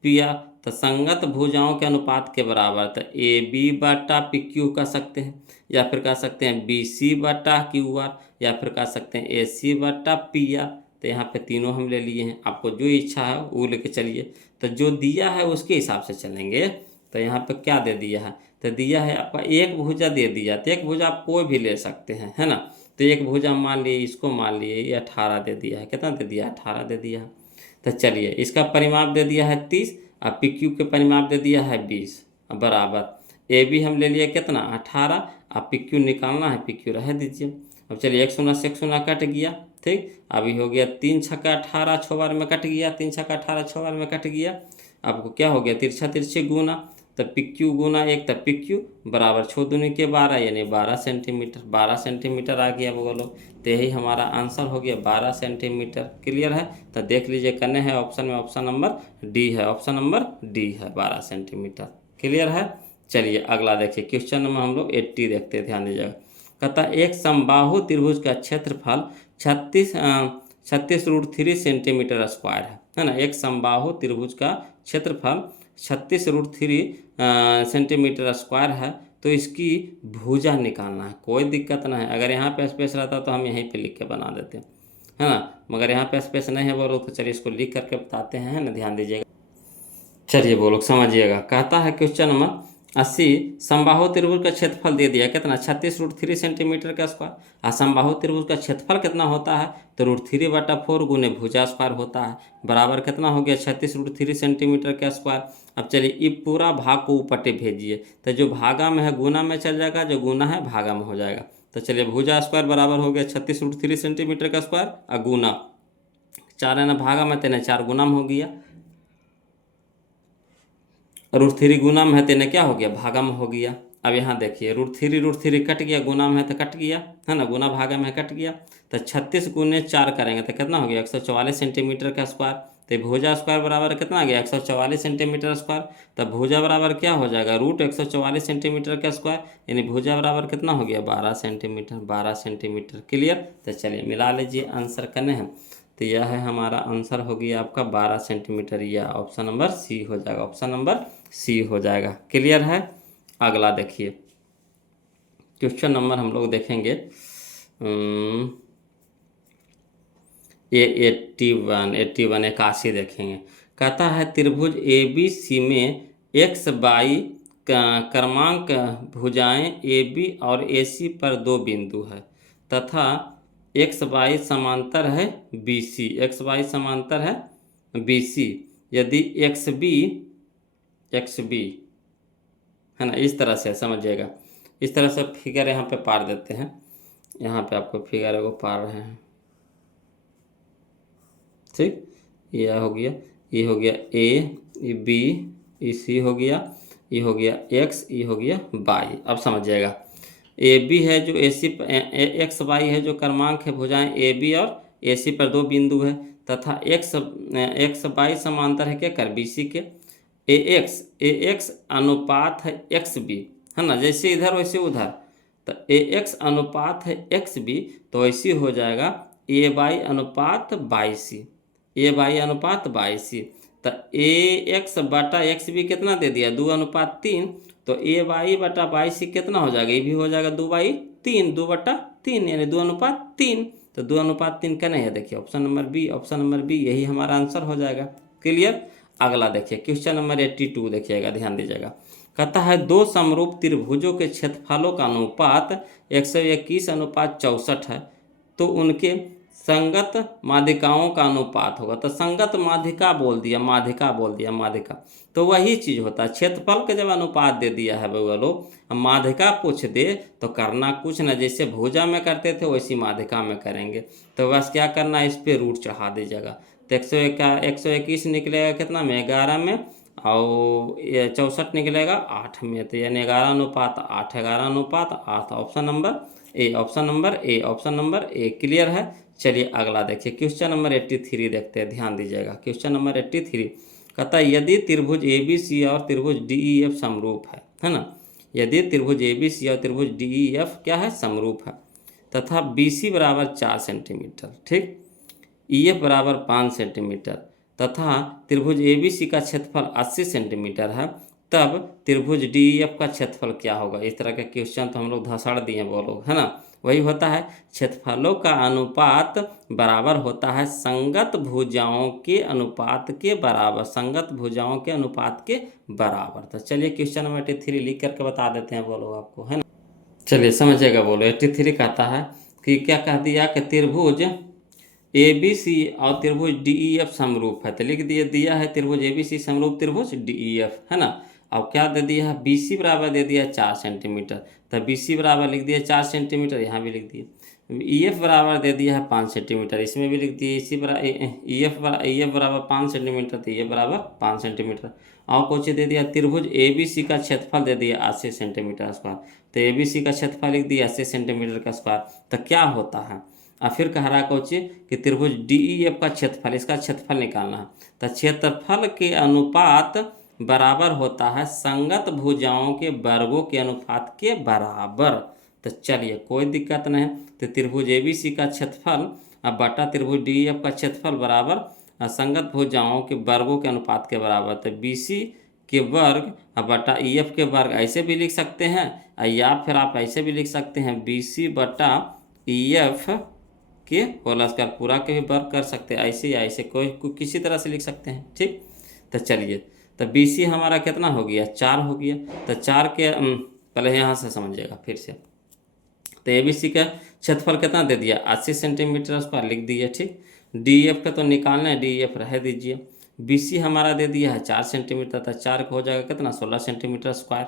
PR। तो संगत भुजाओं के अनुपात के बराबर। तो AB बटा PQ कह सकते हैं, या फिर कह सकते हैं BC बटा QR, या फिर कह सकते हैं AC बटा PR। तो यहाँ पे तीनों हम ले लिए हैं, आपको जो इच्छा है वो लेके चलिए। तो जो दिया है उसके हिसाब से चलेंगे। तो यहाँ पे क्या दे दिया है? तो दिया है आपका एक भुजा दे दिया, तो एक भुजा आप कोई भी ले सकते हैं, है ना। तो एक भुजा मान लिए, इसको मान लिए, ये 18 दे दिया है। कितना दे दिया है? 18 दे दिया है। तो चलिए इसका परिमाप दे दिया है 30 और PQ के परिमाप दे दिया है 20 बराबर। AB हम ले लिए कितना? 18। अब PQ निकालना है, PQ रह दीजिए। अब चलिए 1 शून्य से 1 शून्य कट गया, ठीक। अभी हो गया 3 छक्का 18 6 बार में कट गया, 3 छक्का 18 6 बार में कट गया। आपको क्या हो गया? तिरछा तिरछे गुना, तब PQ गुना 1, तब PQ बराबर 6 दूनी के 12 यानी 12 सेंटीमीटर। 12 सेंटीमीटर आ गया बोलो। तो यही हमारा आंसर हो गया 12 सेंटीमीटर। क्लियर है? तो देख लीजिए कन्ने है ऑप्शन में, ऑप्शन नंबर डी है, ऑप्शन नंबर डी है 12 सेंटीमीटर। क्लियर है? चलिए अगला देखिए क्वेश्चन नंबर हम लोग 80 देखते हैं, ध्यान दीजिएगा। कहता एक समबाहु त्रिभुज का क्षेत्रफल 36√3 सेंटीमीटर स्क्वायर है ना। एक समबाहु त्रिभुज का क्षेत्रफल 36√3 सेंटीमीटर स्क्वायर है। तो इसकी भुजा निकालना है। कोई दिक्कत नहीं है, अगर यहाँ पे स्पेस रहता तो हम यहीं पे लिख के बना देते हैं, है ना। मगर यहाँ पे स्पेस नहीं है बोलो, तो चलिए इसको लिख करके बताते हैं, है ना। ध्यान दीजिएगा, चलिए बोलो समझिएगा। कहता है क्वेश्चन नंबर 80 समबाहु त्रिभुज का क्षेत्रफल दे दिया कितना? 36√3 सेंटीमीटर का स्क्वायर। और समबाहु त्रिभुज का क्षेत्रफल कितना होता है? तो √3/4 गुने भुजा स्क्वायर होता है, बराबर कितना हो गया? 36√3 सेंटीमीटर का स्क्वायर। अब चलिए ये पूरा भाग को ऊपटे भेजिए, तो जो भागा में है गुना में चल जाएगा, जो गुना है भागा में हो जाएगा। तो चलिए भुजा स्क्वायर बराबर हो गया 36√3 सेंटीमीटर का स्क्वायर और गुना 4 है ना, भागा में तेना 4 गुना में हो गया, √3 गुना में है तेने क्या हो गया? भागा में हो गया। अब यहाँ देखिए √3 कट गया, गुना में है तो कट गया, है ना, गुना भागा में कट गया। तो 36 गुने 4 करेंगे तो कितना हो गया? 144 सेंटीमीटर का स्क्वायर। तो भुजा स्क्वायर बराबर कितना आ गया? 144 सेंटीमीटर स्क्वायर। तब भुजा बराबर क्या हो जाएगा? √144 सेंटीमीटर का स्क्वायर, यानी भुजा बराबर कितना हो गया? 12 सेंटीमीटर। 12 सेंटीमीटर। क्लियर? तो चलिए मिला लीजिए, आंसर करने हैं। तो यह है हमारा आंसर हो गया आपका 12 सेंटीमीटर। यह ऑप्शन नंबर सी हो जाएगा, ऑप्शन नंबर सी हो जाएगा। क्लियर है? अगला देखिए क्वेश्चन नंबर हम लोग देखेंगे ये 81 81 देखेंगे। कहता है त्रिभुज ए बी सी में एक्स बाई क्रमांक भुजाएं ए बी और ए सी पर दो बिंदु है तथा एक्स बाई समांतर है बी सी, एक्स बाई समांतर है बी सी। यदि एक्स बी है ना, इस तरह से समझिएगा, इस तरह से फिगर यहाँ पे पार देते हैं। यहाँ पे आपको फिगर को पार रहे हैं, ठीक। यह हो गया, ये हो गया ए, ये बी, ये सी हो गया, ये हो गया एक्स, ये हो गया बाई। अब समझिएगा, ए बी है जो ए सी, एक्स बाई है जो क्रमांक है भुजाएं ए बी और ए सी पर दो बिंदु है तथा एक्स बाई समांतर है क्या कर बी सी के। ए एक्स अनुपात है एक्स बी, है ना, जैसे इधर वैसे उधर। तो ए एक्स अनुपात है एक्स बी, तो ऐसी हो जाएगा ए बाई अनुपात बाई सी, ए बाई अनुपात बाई सी। तो ए एक्स बटा एक्स बी कितना दे दिया 2:3, तो ए बाई बटा बाई सी कितना हो जाएगा, ये भी हो जाएगा 2/3, 2/3 यानी 2:3। तो 2:3 का नहीं है, देखिए option number B, option number B यही हमारा आंसर हो जाएगा। क्लियर। अगला देखिए क्वेश्चन नंबर 82 देखिएगा, ध्यान दीजिएगा। कहता है दो समरूप त्रिभुजों के क्षेत्रफलों का अनुपात 121:64 है, तो उनके संगत माध्यिकाओं का अनुपात होगा। तो संगत माध्यिका बोल दिया, माध्यिका, तो वही चीज होता है। क्षेत्रफल के जब अनुपात दे दिया है वो लोग, माध्यिका पूछ दे तो करना कुछ न, जैसे भुजा में करते थे वैसी माध्यिका में करेंगे। तो बस क्या करना है, इस पे रूट चढ़ा दीजिएगा। तो 121 निकलेगा कितना में 11 में, और 64 निकलेगा 8 में, तो यानी 11:8, 11:8। Option number A, option number A, option number A. Clear है। चलिए अगला देखिए क्वेश्चन नंबर 83 देखते हैं, ध्यान दीजिएगा। क्वेश्चन नंबर 83 कहता है यदि त्रिभुज ए बी सी और त्रिभुज डी ई एफ समरूप है ना, यदि त्रिभुज ए बी सी और त्रिभुज डी ई एफ क्या है, समरूप है तथा बी सी बराबर 4 सेंटीमीटर, ठीक, ई एफ बराबर 5 सेंटीमीटर तथा त्रिभुज ए बी सी का क्षेत्रफल 80 सेंटीमीटर है, तब त्रिभुज डी ई एफ का क्षेत्रफल क्या होगा। इस तरह के क्वेश्चन तो हम लोग धसाड़ दिए वो लोग, है ना। वही होता है, क्षेत्रफलों का अनुपात बराबर होता है संगत भुजाओं के अनुपात के बराबर, संगत भुजाओं के अनुपात के बराबर। तो चलिए क्वेश्चन नंबर 83 लिख करके बता देते हैं बोलो आपको, है ना। चलिए समझिएगा, बोलो 83 कहता है कि क्या कह दिया कि त्रिभुज ए बी सी और त्रिभुज डी ई एफ समरूप है। तो लिख दिया है त्रिभुज ए बी सी समरूप त्रिभुज डी ई एफ, है ना। अब क्या दे दिया है, बी सी बराबर दे दिया 4 सेंटीमीटर, तो बी सी बराबर लिख दिया 4 सेंटीमीटर, यहाँ भी लिख दिया। ई एफ बराबर दे दिया है 5 सेंटीमीटर, इसमें भी लिख दिए। इसी बराबर ई एफ बराबर 5 सेंटीमीटर, तो ये बराबर 5 सेंटीमीटर। और कुछ दे दिया, त्रिभुज ए बी सी का क्षेत्रफल दे दिया 80 सेंटीमीटर स्क्वायर, तो ए बी सी का क्षेत्रफल लिख दिया 80 सेंटीमीटर का स्क्वायर। तो क्या होता है, और फिर कह रहा है कि त्रिभुज डी ई एफ का क्षेत्रफल, इसका क्षेत्रफल निकालना है। तो क्षेत्रफल के अनुपात बराबर होता है संगत भुजाओं के वर्गों के अनुपात के बराबर। तो चलिए कोई दिक्कत नहीं। तो त्रिभुज ए बी सी का क्षेत्रफल अब बटा त्रिभुज डी ई एफ का क्षेत्रफल बराबर संगत भुजाओं के वर्गों के अनुपात के बराबर। तो बी सी के वर्ग अब बटा ई एफ के वर्ग, ऐसे भी लिख सकते हैं, या फिर आप ऐसे भी लिख सकते हैं बी सी बटा ई एफ के होल स्क्वायर पूरा के भी वर्ग कर सकते हैं, ऐसे या ऐसे कोई किसी तरह से लिख सकते हैं, ठीक। तो चलिए, तो बी सी हमारा कितना हो गया, 4 हो गया। तो 4 के पहले यहाँ से समझिएगा फिर से। तो ए बी सी का क्षेत्रफल कितना दे दिया 80 सेंटीमीटर स्क्वायर लिख दिए, ठीक। डी एफ का तो निकालना है, डी एफ रह दीजिए। बी सी हमारा दे दिया है 4 सेंटीमीटर, तो 4 का हो जाएगा कितना 16 सेंटीमीटर स्क्वायर।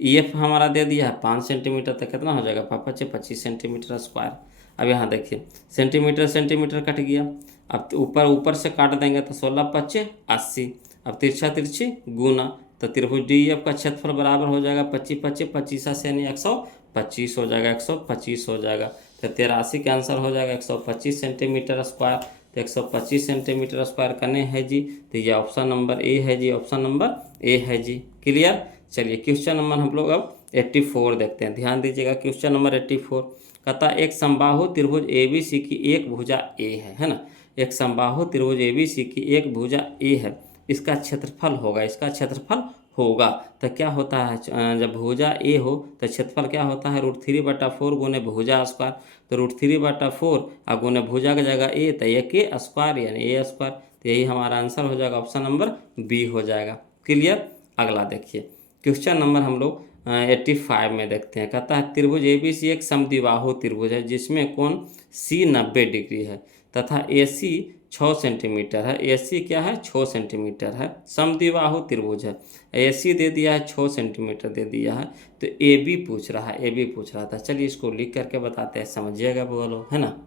ई एफ हमारा दे दिया है 5 सेंटीमीटर, तो कितना हो जाएगा 25 सेंटीमीटर स्क्वायर। अब यहाँ देखिए सेंटीमीटर कट गया, अब ऊपर से काट देंगे तो 16×5 80। अब तिरछी गुना, तो त्रिभुज डी एफ का क्षेत्रफल बराबर हो जाएगा 25 यानी 125 हो जाएगा, 125 हो जाएगा। तो 83 का आंसर हो जाएगा 125 सेंटीमीटर स्क्वायर। तो 125 सेंटीमीटर स्क्वायर करने हैं जी, तो ये ऑप्शन नंबर ए है जी, ऑप्शन नंबर ए है जी। क्लियर। चलिए क्वेश्चन नंबर हम लोग अब 84 देखते हैं, ध्यान दीजिएगा। क्वेश्चन नंबर 84 कहता एक समबाहु त्रिभुज ए बी सी की एक भुजा ए है ना। एक समबाहु त्रिभुज ए बी सी की एक भुजा ए है, इसका क्षेत्रफल होगा, इसका क्षेत्रफल होगा। तो क्या होता है, जब भुजा ए हो तो क्षेत्रफल क्या होता है, √3/4 गुने भुजा स्क्वायर। तो √3/4 और गुने भुजा की जगह ए, तो ए के स्क्वायर यानी ए स्क्वायर। तो यही हमारा आंसर हो जाएगा, ऑप्शन नंबर बी हो जाएगा। क्लियर। अगला देखिए क्वेश्चन नंबर हम लोग 85 में देखते हैं। कहता है त्रिभुज ABC एक समद्विबाहु त्रिभुज है जिसमें कोण C 90 डिग्री है तथा AC 6 सेंटीमीटर है। AC क्या है, 6 सेंटीमीटर है। समद्विबाहु त्रिभुज है, AC दे दिया है 6 सेंटीमीटर दे दिया है। तो AB पूछ रहा है, AB पूछ रहा था। चलिए इसको लिख करके बताते हैं, समझिएगा बोलो, है ना।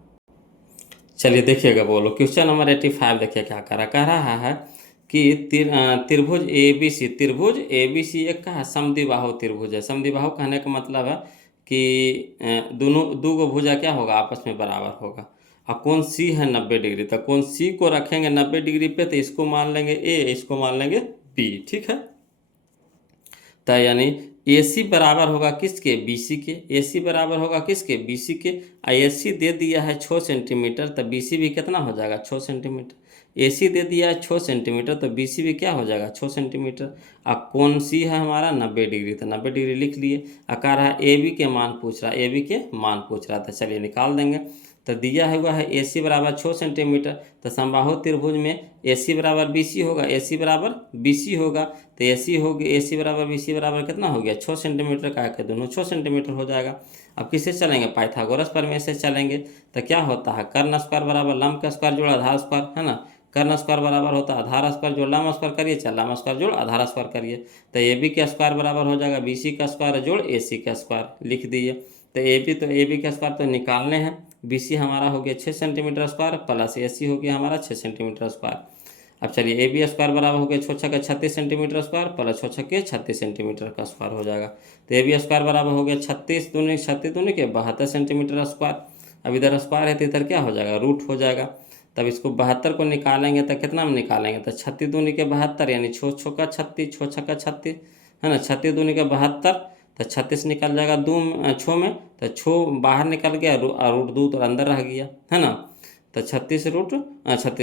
चलिए देखिएगा बोलो, क्वेश्चन नंबर 85 देखिए क्या कह रहा है कि त्रिभुज ए बी सी एक का है समद्विबाहु त्रिभुज है। समद्विबाहु कहने का मतलब है कि दोनों दो गो भुजा क्या होगा, आपस में बराबर होगा। और कोण सी है 90 डिग्री, तो कोण सी को रखेंगे 90 डिग्री पे, तो इसको मान लेंगे ए, इसको मान लेंगे बी, ठीक है। तो यानी AC बराबर होगा किसके, BC के। AC बराबर होगा किसके, BC के। AC दे दिया है 6 सेंटीमीटर, तो BC भी कितना हो जाएगा, 6 सेंटीमीटर। AC दे दिया है 6 सेंटीमीटर, तो BC भी क्या हो जाएगा, 6 सेंटीमीटर। अब कौन सी है हमारा 90 डिग्री, तो 90 डिग्री लिख लिए। आकार है AB के मान पूछ रहा है, AB के मान पूछ रहा था। चलिए निकाल देंगे। तो दिया हुआ है AC बराबर 6 सेंटीमीटर, तो समबाहु त्रिभुज में AC बराबर BC होगा, AC बराबर BC होगा। तो AC होगी, AC बराबर BC बराबर कितना हो गया, 6 सेंटीमीटर का के दोनों 6 सेंटीमीटर हो जाएगा। अब किससे चलेंगे, पाइथागोरस प्रमेय से चलेंगे। तो क्या होता है, कर्ण स्क्वायर बराबर लंब का स्क्वायर जोड़ आधार स्क्वायर, है ना। कर्ण स्क्वायर बराबर होता है आधार स्क्वायर जोड़ लंब स्क्वायर करिए, चाहे लंब स्क्वायर जोड़ आधार स्क्वायर करिए। तो AB का स्क्वायर बराबर हो जाएगा BC का स्क्वायर जोड़ AC का स्क्वायर, लिख दिए। तो AB का स्क्वायर तो निकालने हैं। BC हमारा हो गया 6 सेंटीमीटर स्क्वायर, प्लस AC हो गया हमारा 6 सेंटीमीटर स्क्वायर। अब चलिए AB स्क्वायर बराबर हो गया 6 छक्के 36 सेंटीमीटर स्क्वायर, प्लस 6 छक्के 36 सेंटीमीटर का स्क्वायर हो जाएगा। तो AB स्क्वायर बराबर हो गया 36 दूनी 72 सेंटीमीटर स्क्वायर। अब इधर स्क्वायर है तो इधर क्या हो जाएगा, रूट हो जाएगा। तब इसको 72 को निकालेंगे तो कितना में निकालेंगे, तो 36 दूनी के 72 यानी 6 छक्का 36, 6 छक्का 36, है ना। 36 दूनी के 72, तो 36 निकल जाएगा 6 में, तो 6 बाहर निकल गया, √2 तो अंदर रह गया, है ना। तो 36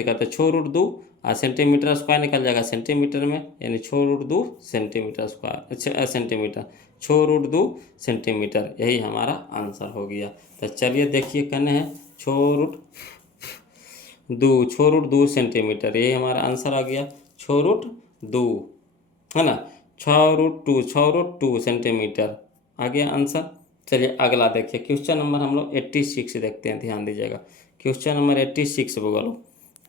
का तो 6√2 और सेंटीमीटर स्क्वायर निकल जाएगा सेंटीमीटर में, यानी 6√2 सेंटीमीटर स्क्वायर, अच्छा सेंटीमीटर, 6√2 सेंटीमीटर, यही हमारा आंसर हो गया। तो चलिए देखिए कहने हैं 6√2 सेंटीमीटर, यही हमारा आंसर आ गया, 6√2, है ना। 6√2 सेंटीमीटर आ गया आंसर। चलिए अगला देखिए क्वेश्चन नंबर हम लोग 86 देखते हैं, ध्यान दीजिएगा। क्वेश्चन नंबर 86 बोलो,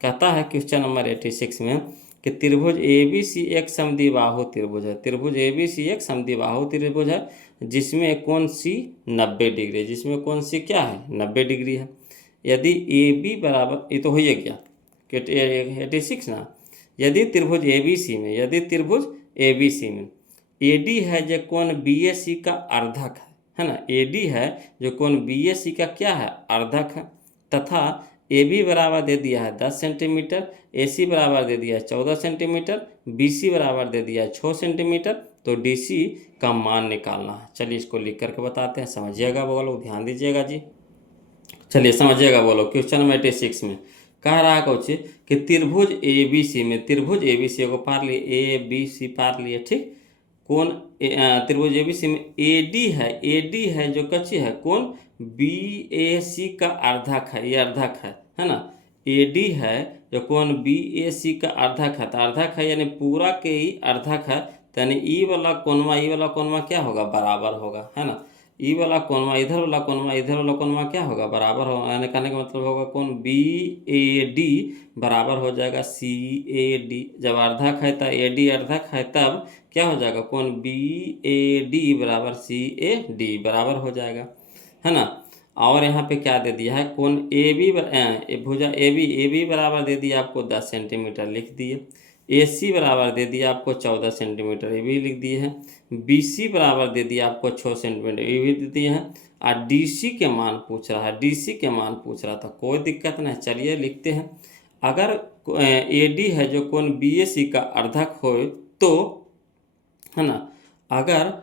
कहता है क्वेश्चन नंबर 86 में कि त्रिभुज ABC एक समद्विबाहु त्रिभुज है। त्रिभुज ABC एक समद्विबाहु त्रिभुज है जिसमें कोण C 90 डिग्री, जिसमें कोण C क्या है, 90 डिग्री है। यदि AB बराबर, ये तो हो ही गया 86 ना। यदि त्रिभुज ABC में AD है जो कोण BAC का अर्धक है ना। AD है जो कोण BAC का क्या है, अर्धक है। तथा AB बराबर दे दिया है 10 सेंटीमीटर, AC बराबर दे दिया है 14 सेंटीमीटर, BC बराबर दे दिया है 6 सेंटीमीटर। तो DC का मान निकालना है। चलिए इसको लिख करके बताते हैं, समझिएगा बोलो, ध्यान दीजिएगा जी। चलिए समझिएगा बोलो, क्वेश्चन नंबर 86 में कह रहा है कोची कि त्रिभुज ABC को पार लिए, ABC पार लिए, ठीक। कौन त्रिभुज ABC में AD है जो कच्ची है, कौन BAC का अर्धक है, ये अर्धक है ना। AD है जो कौन BAC का अर्धक है, तो अर्धक है यानी पूरा के ही अर्धक है। तो यानी ई वाला कोणमा क्या होगा, बराबर होगा, है ना। ई वाला कोणमा इधर वाला कोणमा क्या होगा, बराबर होगा। यानी कहने का मतलब होगा कौन BAD बराबर हो जाएगा CAD। जब अर्धक है तो AD अर्धक है, तब क्या हो जाएगा, कौन BAD बराबर CAD बराबर हो जाएगा, है ना। और यहाँ पे क्या दे दिया है, कौन भुजा AB बराबर दे दिया आपको 10 सेंटीमीटर, लिख दिए। AC बराबर दे दिया आपको 14 सेंटीमीटर, ये भी लिख दिए हैं। BC बराबर दे दिया आपको 6 सेंटीमीटर, ये भी दे दिए हैं। और DC के मान पूछ रहा है, DC के मान पूछ रहा था, कोई दिक्कत नहीं। चलिए लिखते हैं। अगर AD है जो कोण BAC का अर्धक हो तो, है ना। अगर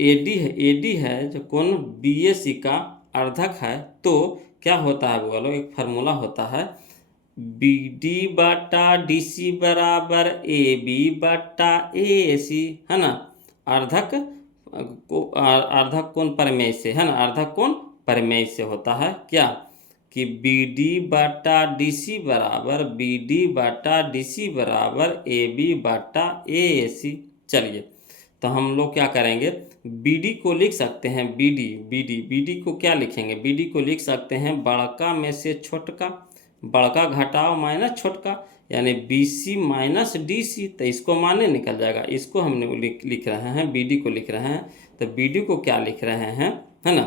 AD है जो कोण BAC का अर्धक है तो क्या होता है बोलो, एक फार्मूला होता है बी डी बटा डी सी बराबर ए बी बटा ए सी, है ना। अर्धक अर्धक कोण प्रमेय से, है ना, अर्धक कोण प्रमेय से होता है क्या कि बी डी बटा डी सी बराबर बी डी बटा डी सी बराबर ए बी बटा ए सी। चलिए, तो हम लोग क्या करेंगे, बी डी को लिख सकते हैं, बी डी को क्या लिखेंगे, बी डी को लिख सकते हैं बड़का में से छोटका, बड़का घटाओ माइनस छोटका, यानी B C minus D C. तो इसको माने निकल जाएगा, इसको हमने लिख रहे हैं, बी डी को लिख रहे हैं, तो बी डी को क्या लिख रहे हैं, है ना,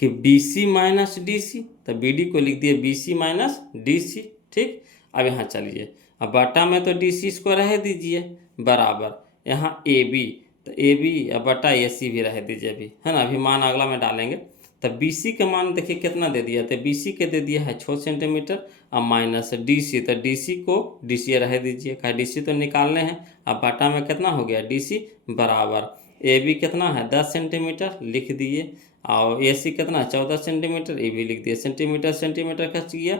कि B C minus D C. तो बी डी को लिख दिए B C minus D C. ठीक, अब यहाँ चलिए, अब बटा में तो डी सी इसको रह दीजिए, बराबर यहाँ ए बी, तो ए बी अब बटा ए सी भी रह दीजिए अभी, है ना, अभी मान अगला में डालेंगे। तो बी सी का मान देखिए कितना दे दिया, तो बी सी के दे दिया है 6 सेंटीमीटर, अब माइनस डी सी, तो डी सी को डी सी रह दीजिए, कहा डी सी तो निकालने हैं। अब बटा में कितना हो गया डी सी बराबर ए बी कितना है 10 सेंटीमीटर लिख दिए, और ए सी कितना 14 सेंटीमीटर, ए भी लिख दिए, सेंटीमीटर सेंटीमीटर खर्च किया।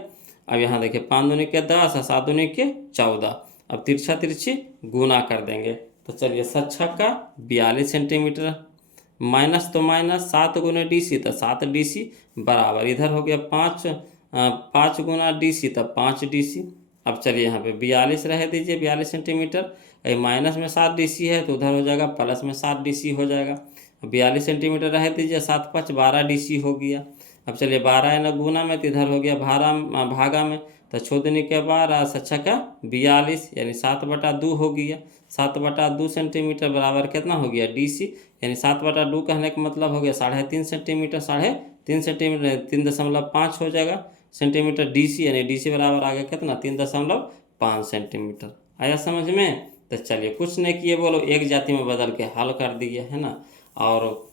अब यहाँ देखिए 5 दूनी के 10 और 7 दूनी के 14, अब तिरछा तिरछी गुना कर देंगे। तो चलिए 7 का 42 सेंटीमीटर, माइनस तो माइनस 7 गुना डी सी, तो 7 डी सी बराबर इधर हो गया 5 गुना डी सी, तब 5 डी सी। अब चलिए यहाँ पे 42 रह दीजिए 42 सेंटीमीटर, माइनस में 7 डी सी है तो उधर हो जाएगा प्लस में 7 डी सी हो जाएगा। 42 सेंटीमीटर रह दीजिए, 7 5 12 डी सी हो गया। अब चलिए 12 है ना गुना में, तो इधर हो गया भागा में, तो 6 दूनी के 12 7 का 42, यानी 7/2 हो गया। 7/2 सेंटीमीटर बराबर कितना हो गया डी सी, यानी 7/2 कहने का मतलब हो गया 3.5 सेंटीमीटर, 3.5 सेंटीमीटर 3.5 हो जाएगा सेंटीमीटर डी सी, यानी डी सी बराबर आ गया कितना 3.5 सेंटीमीटर। आया समझ में। तो चलिए कुछ नहीं किए, बोलो एक जाति में बदल के हल कर दिए, है ना, और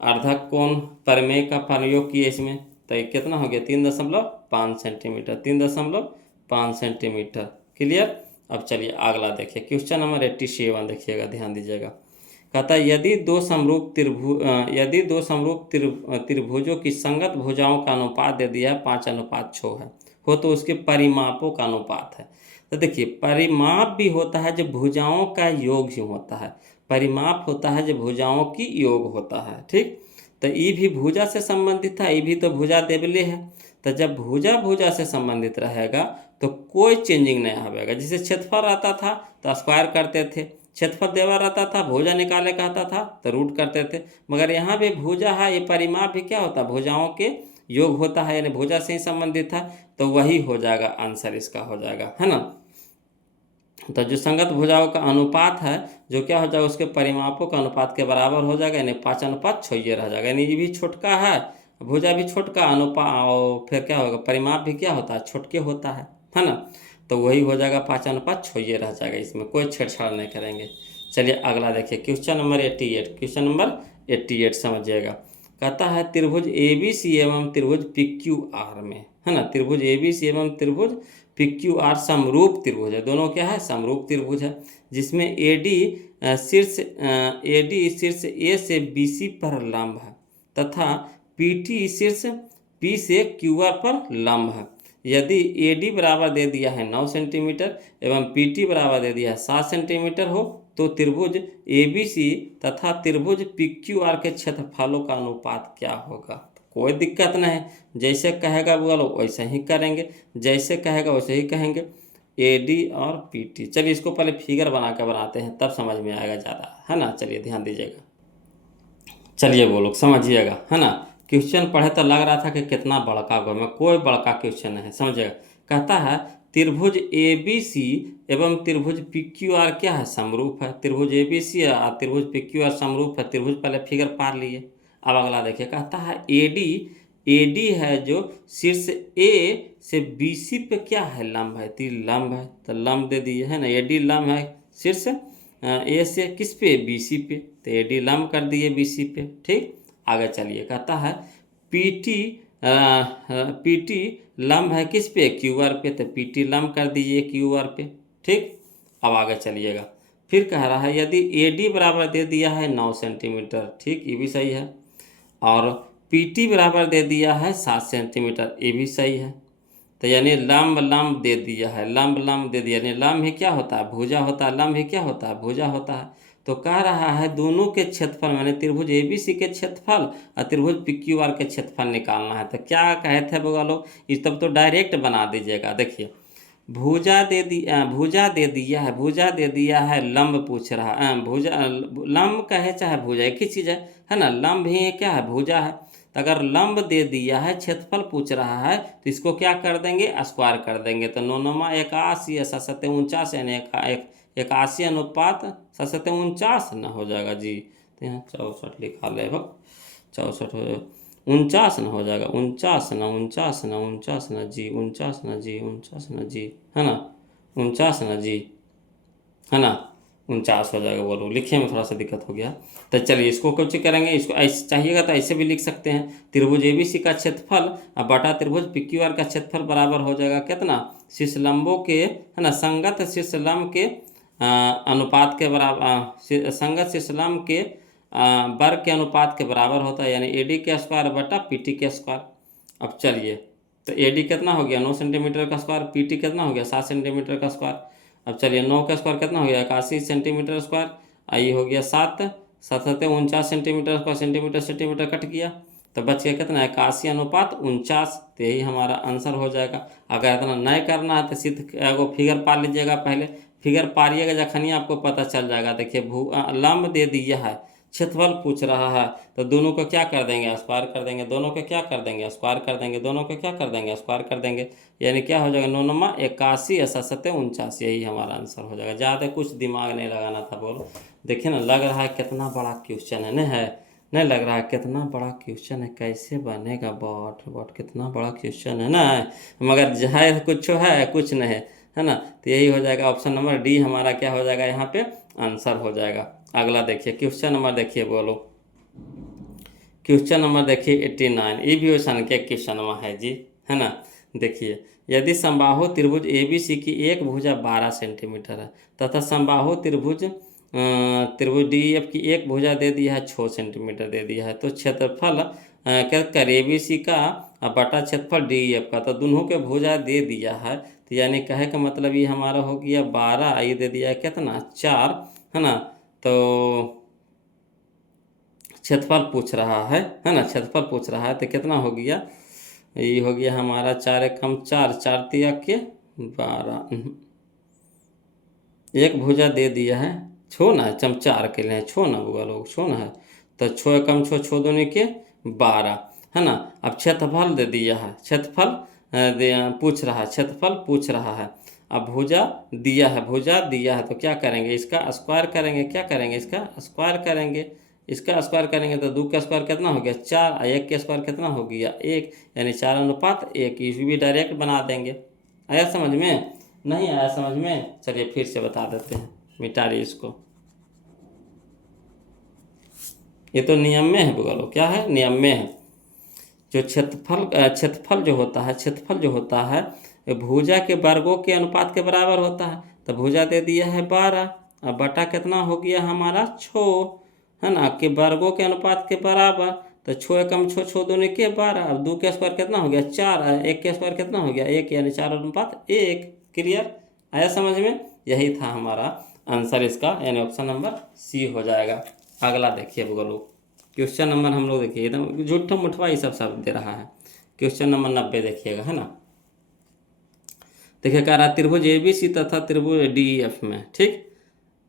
अर्धक कोण प्रमेय का प्रयोग किए इसमें, तो ये कितना हो गया 3.5 सेंटीमीटर, 3.5 सेंटीमीटर। क्लियर। अब चलिए अगला देखिए, क्वेश्चन नंबर 87 देखिएगा, ध्यान दीजिएगा। कहता है यदि दो समरूप त्रिभुजों की संगत भुजाओं का अनुपात दे दिया है 5:6 है, हो तो उसके परिमापों का अनुपात है। तो देखिए परिमाप भी होता है जो भुजाओं का योग ही होता है, परिमाप होता है जो भुजाओं की योग होता है। ठीक, तो ये भी भुजा से संबंधित था, ये भी तो भुजा देवले है। तो जब भुजा से संबंधित रहेगा तो कोई चेंजिंग नहीं आएगा। जैसे क्षेत्रफल रहता था तो स्क्वायर करते थे, क्षेत्रफल देवा रहता था भुजा निकाले कहता था तो रूट करते थे, मगर यहाँ भी भुजा है, ये परिमाप भी क्या होता है भुजाओं के योग होता है, यानी भुजा से ही संबंधित था, तो वही हो जाएगा आंसर इसका हो जाएगा, है ना। तो जो संगत भुजाओं का अनुपात है जो क्या हो जाएगा उसके परिमापों का अनुपात के बराबर हो जाएगा, यानी 5:6 रह जाएगा, यानी ये भी छोटका है भुजा भी छोटका अनुपात, और फिर क्या होगा परिमाप भी क्या होता है छोटके होता है ना। तो वही हो जाएगा 5:6 रह जाएगा, इसमें कोई छेड़छाड़ नहीं करेंगे। चलिए अगला देखिए क्वेश्चन नंबर 88, क्वेश्चन नंबर 88 समझिएगा। कहता है त्रिभुज ए बी सी एवं त्रिभुज पी क्यू आर में, है ना, त्रिभुज ए बी सी एवं त्रिभुज पी क्यू आर समरूप त्रिभुज है, दोनों क्या है समरूप त्रिभुज है, जिसमें ए डी शीर्ष ए से बी सी पर लंब है तथा पी टी शीर्ष पी से क्यू आर पर लंब है। यदि ए डी बराबर दे दिया है 9 सेंटीमीटर एवं पी टी बराबर दे दिया है 7 सेंटीमीटर हो तो त्रिभुज ए बी सी तथा त्रिभुज पी क्यू आर के क्षेत्रफलों का अनुपात क्या होगा। कोई दिक्कत नहीं, जैसे कहेगा बोलो वैसे ही करेंगे, जैसे कहेगा वैसे ही कहेंगे ए डी और पी टी। चलिए इसको पहले फिगर बना कर बनाते हैं तब समझ में आएगा ज़्यादा, है ना। चलिए ध्यान दीजिएगा, चलिए वो लोग समझिएगा, है ना। क्वेश्चन पढ़े तो लग रहा था कि कितना बड़का होगा, में कोई बड़का क्वेश्चन है समझिएगा। कहता है त्रिभुज ए बी सी एवं त्रिभुज पी क्यू आर क्या है समरूप है, त्रिभुज ए बी सी और त्रिभुज पी क्यू आर समरूप है, त्रिभुज पहले फिगर पार लिए। अब अगला देखिए, कहता है ए डी है जो शीर्ष ए से बी सी पे क्या है लंब है, लंब है तो लंब दे दिए, है ना। ए डी लंब है शीर्ष ए से किस पे बी सी पे, तो ए डी लंब कर दिए बी सी पे। ठीक, आगे चलिए, कहता है पी टी लंब है किस पे क्यू आर पे, तो पी टी लंब कर दीजिए क्यू आर पे। ठीक, अब आगे चलिएगा, फिर कह रहा है यदि ए डी बराबर दे दिया है 9 सेंटीमीटर, ठीक ये भी सही है, और पी टी बराबर दे दिया है 7 सेंटीमीटर, ये भी सही है। तो यानी लंब लंब दे दिया है, लंब लंब दे दिया, यानी लंब ही क्या होता है, भुजा होता है, लंब ही क्या होता है, भुजा होता है। तो कह रहा है दोनों के क्षेत्रफल माने त्रिभुज एबीसी के क्षेत्रफल और त्रिभुज पीक्यूआर के क्षेत्रफल निकालना है। तो क्या कहे थे बउआ लोग, इस तब तो डायरेक्ट बना दीजिएगा। देखिए भुजा दे दिया है, भुजा दे दिया है, लंब पूछ रहा है, भुजा लंब कहे चाहे भुजा एक ही चीज़ है ना, लंब ही क्या है, भुजा है। तो अगर लंब दे दिया है, क्षेत्रफल पूछ रहा है, तो इसको क्या कर देंगे, स्क्वायर कर देंगे। तो 9 9 81 7 49 यानी 81 अनुपात 7 49 न हो जाएगा जी। तो यहाँ 64 लिखा ले, 64 हो 49 न हो जाएगा, 49 न 49 न 49 न जी, 49 न जी, 49 न जी, है ना, 49 न जी, है ना, 49 हो जाएगा। बोलो लिखने में थोड़ा सा दिक्कत हो गया। तो चलिए इसको कुछ करेंगे, इसको ऐसे चाहिएगा तो ऐसे भी लिख सकते हैं, त्रिभुज एबीसी का क्षेत्रफल और बटा त्रिभुज पीक्यूआर का क्षेत्रफल बराबर हो जाएगा कितना, शीर्ष लंबों के, है ना, संगत शीर्ष लंब के अनुपात के बराबर, संगत शीर्ष लंब के वर्ग के अनुपात के बराबर होता है, यानी एडी के स्क्वायर बटा पीटी के स्क्वायर। अब चलिए तो एडी कितना हो गया 9 सेंटीमीटर का स्क्वायर, पीटी कितना हो गया 7 सेंटीमीटर का स्क्वायर। अब चलिए 9 का स्क्वायर कितना हो गया 81 सेंटीमीटर स्क्वायर, आई हो गया 7 7 49 centimetre square, centimetre centimetre cut गया, तो बच गया कितना 81 अनुपात 49। तो यही हमारा आंसर हो जाएगा। अगर इतना नहीं करना है तो सिर्फ एगो फिगर पा लीजिएगा, पहले फिगर पारिएगा, जखनी आपको पता चल जाएगा। देखिए लंब दे दिया है, क्षेत्रफल पूछ रहा है, तो दोनों को क्या कर देंगे, स्क्वायर कर देंगे, दोनों को क्या कर देंगे, स्क्वायर कर देंगे, दोनों को क्या कर देंगे, स्क्वायर कर देंगे, यानी क्या हो जाएगा 9 9 81 और 7 7 49, यही हमारा आंसर हो जाएगा। ज़्यादा कुछ दिमाग नहीं लगाना था। बोलो देखिए ना, लग रहा है कितना बड़ा क्वेश्चन है ना, है नहीं लग रहा है कितना बड़ा क्वेश्चन है, कैसे बनेगा बॉट बॉट, कितना बड़ा क्वेश्चन है ना, मगर है कुछ है कुछ नहीं है ना। तो यही हो जाएगा, ऑप्शन नंबर डी हमारा क्या हो जाएगा, यहाँ पे आंसर हो जाएगा। अगला देखिए क्वेश्चन नंबर, देखिए बोलो क्वेश्चन नंबर देखिए 89, ये भी वैसा के क्वेश्चन है जी, है ना। देखिए यदि समबाहु त्रिभुज एबीसी की एक भुजा 12 सेंटीमीटर है तथा समबाहु त्रिभुज त्रिभुज डीएफ की एक भुजा दे दिया है 6 सेंटीमीटर दे दिया है, तो क्षेत्रफल क्या कर एबीसी का बटा क्षेत्रफल डीएफ का, तो दोनों के भुजा दे दिया है। तो यानी कहे का मतलब ये हमारा हो गया 12, ये दे दिया है कितना 4, है ना। तो क्षेत्रफल पूछ रहा है ना, क्षेत्रफल पूछ रहा है, तो कितना हो गया, ये हो गया हमारा 4 एक कम 4, 4 तिया के 12, एक भुजा दे दिया है, छो ना चम 4 के लिए छो ना बुआ लोग, छो ना है, तो 6 एकम 6, 6 दूनी के 12, है ना। अब क्षेत्रफल दे दिया है, क्षेत्रफल पूछ रहा है, क्षेत्रफल पूछ रहा है। अब भुजा दिया है, भुजा दिया है, तो क्या करेंगे, इसका स्क्वायर करेंगे, क्या करेंगे, इसका स्क्वायर करेंगे, इसका स्क्वायर करेंगे तो 2 का स्क्वायर कितना हो गया 4, और 1 का स्क्वायर कितना हो गया 1, यानी 4 अनुपात 1, इसे भी डायरेक्ट बना देंगे। आया समझ में, नहीं आया समझ में, चलिए फिर से बता देते हैं, मिटा रही इसको, ये तो नियम में है बोलो, क्या है नियम में है। जो क्षेत्रफल जो होता है, क्षेत्रफल जो होता है भुजा के वर्गों के अनुपात के बराबर होता है। तो भुजा दे दिया है 12, अब बटा कितना हो गया हमारा 6, है ना, के वर्गों के अनुपात के बराबर, तो 6 एकम 6, 6 दूनी के 12, अब 2 के स्क्वायर कितना हो गया 4, 1 के स्क्वायर कितना हो गया 1, यानी 4 अनुपात 1। क्लियर, आया समझ में, यही था हमारा आंसर इसका, यानी ऑप्शन नंबर सी हो जाएगा। अगला देखिए बोलो क्वेश्चन नंबर, हम लोग देखिए एकदम झूठा मुठवा ये सब दे रहा है। क्वेश्चन नंबर 90 देखिएगा, है ना। देखिए कह रहा है त्रिभुज एबीसी तथा त्रिभुज डीएफ में, ठीक,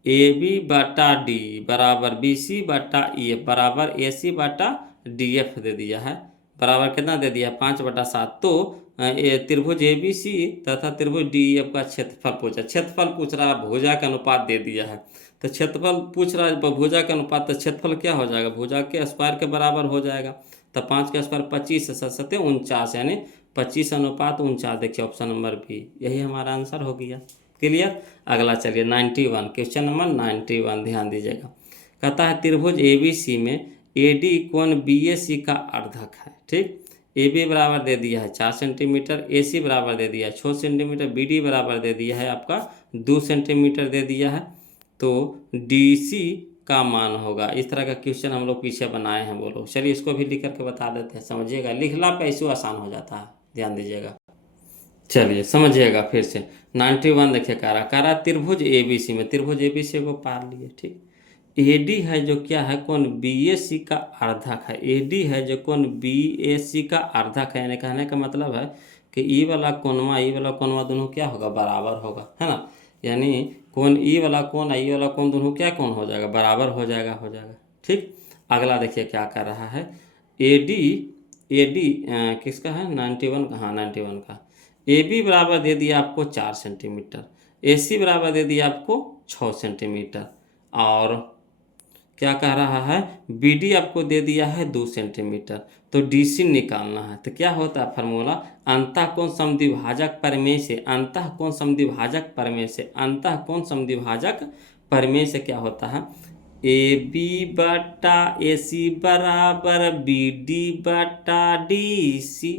ए बी बटा डी बराबर बी सी बटा ई एफ बराबर ए सी बटा डी एफ दे दिया है, बराबर कितना दे दिया 5/7। तो त्रिभुज ए बी सी तथा त्रिभुज डी एफ का क्षेत्रफल पूछा, क्षेत्रफल पूछ रहा है, भुजा का अनुपात दे दिया है, तो क्षेत्रफल पूछ रहा है भुजा का अनुपात, तो क्षेत्रफल क्या हो जाएगा भुजा के स्क्वायर के बराबर हो जाएगा। तो 5 का स्क्वायर 25, 7 7 49, यानी 25 अनुपात 49। देखिए ऑप्शन नंबर बी, यही हमारा आंसर हो गया। क्लियर, अगला चलिए 91, क्वेश्चन नंबर 91 ध्यान दीजिएगा। कहता है त्रिभुज एबीसी में एडी कोण बीएसी का अर्धक है, ठीक। ए बी बराबर दे दिया है 4 सेंटीमीटर, ए सी बराबर दे दिया है 6 सेंटीमीटर, बी डी बराबर दे दिया है आपका 2 सेंटीमीटर दे दिया है, तो डी सी का मान होगा। इस तरह का क्वेश्चन हम लोग पीछे बनाए हैं। बोलो चलिए इसको भी लिख करके बता देते हैं, समझिएगा, लिखना पे इशू आसान हो जाता है, ध्यान दीजिएगा। चलिए समझिएगा फिर से। 91 देखिए, कारा त्रिभुज एबीसी में, त्रिभुज एबीसी को पार लिए, ठीक। एडी है जो क्या है, कौन, बीएसी का अर्धक है। एडी है जो कौन, बीएसी का अर्धक है, यानी कहने का मतलब है कि ई वाला कोणवा दोनों क्या होगा, बराबर होगा, है ना। यानी कौन ई वाला कोण, ई वाला कोण दोनों क्या कौन हो जाएगा, बराबर हो जाएगा, ठीक। अगला देखिए क्या कर रहा है, एडी, एडी किसका है, 91 का, हाँ 91 का। ए बी बराबर दे दिया आपको 4 सेंटीमीटर, ए सी बराबर दे दिया आपको 6 सेंटीमीटर, और क्या कह रहा है, बी डी आपको दे दिया है 2 सेंटीमीटर। तो डी सी निकालना है, तो क्या होता है फार्मूला, अंतःकोण समद्विभाजक प्रमेय से, अंतःकोण समद्विभाजक प्रमेय से, अंतःकोण समद्विभाजक प्रमेय से क्या होता है, ए बी बटा ए सी बराबर बी डी बटा डी सी,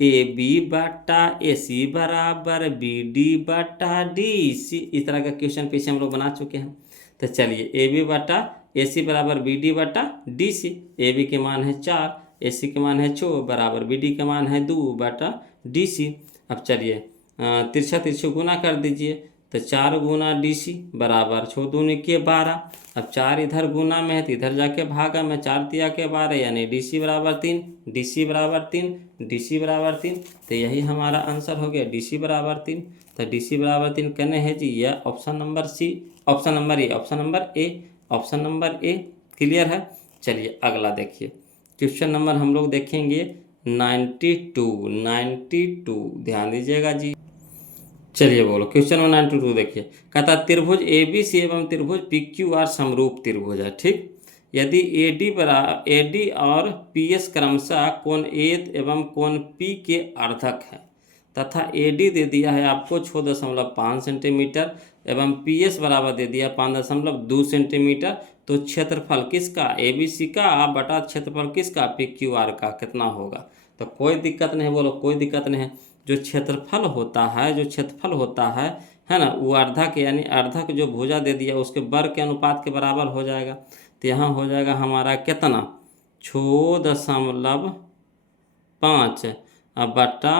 ए बी बटा ए सी बराबर बी डी बटा डी सी। इस तरह का क्वेश्चन पीछे हम लोग बना चुके हैं। तो चलिए, ए बी बटा ए सी बराबर बी डी बटा डी सी, ए बी के मान है 4, ए सी के मान है 4 बराबर बी डी के मान है 2 बटा डी सी। अब चलिए तिरछा तिरछे गुना कर दीजिए, तो 4 गुना डी सी बराबर 6 दूनी के 12। अब 4 इधर गुना में है तो इधर जाके भागा में, 4 तिया के 12, यानी डी सी बराबर 3, डी सी बराबर 3, डी सी बराबर 3। तो यही हमारा आंसर हो गया, डी सी बराबर 3। तो डी सी बराबर 3 कहने है जी, यह option number C, option number A, option number A, option number A. Clear है। चलिए अगला देखिए, क्वेश्चन नंबर हम लोग देखेंगे 92, 92 ध्यान दीजिएगा जी। चलिए बोलो, क्वेश्चन नंबर 92 देखिए, कहता त्रिभुज ए बी सी एवं त्रिभुज पी क्यू आर समरूप त्रिभुज है, ठीक। यदि ए डी और पी एस क्रमशः कोण ए एवं कोण पी के अर्धक है, तथा ए डी दे दिया है आपको 6.5 सेंटीमीटर एवं पी एस बराबर दे दिया 5.2 सेंटीमीटर, तो क्षेत्रफल किसका, ए बी सी का बटा क्षेत्रफल किसका, पी क्यू आर का कितना होगा। तो कोई दिक्कत नहीं, बोलो कोई दिक्कत नहीं है। जो क्षेत्रफल होता है, जो क्षेत्रफल होता है ना, वो अर्धक, यानी अर्धक जो भुजा दे दिया उसके वर्ग के अनुपात के बराबर हो जाएगा। तो यहाँ हो जाएगा हमारा कितना, 6.5 बटा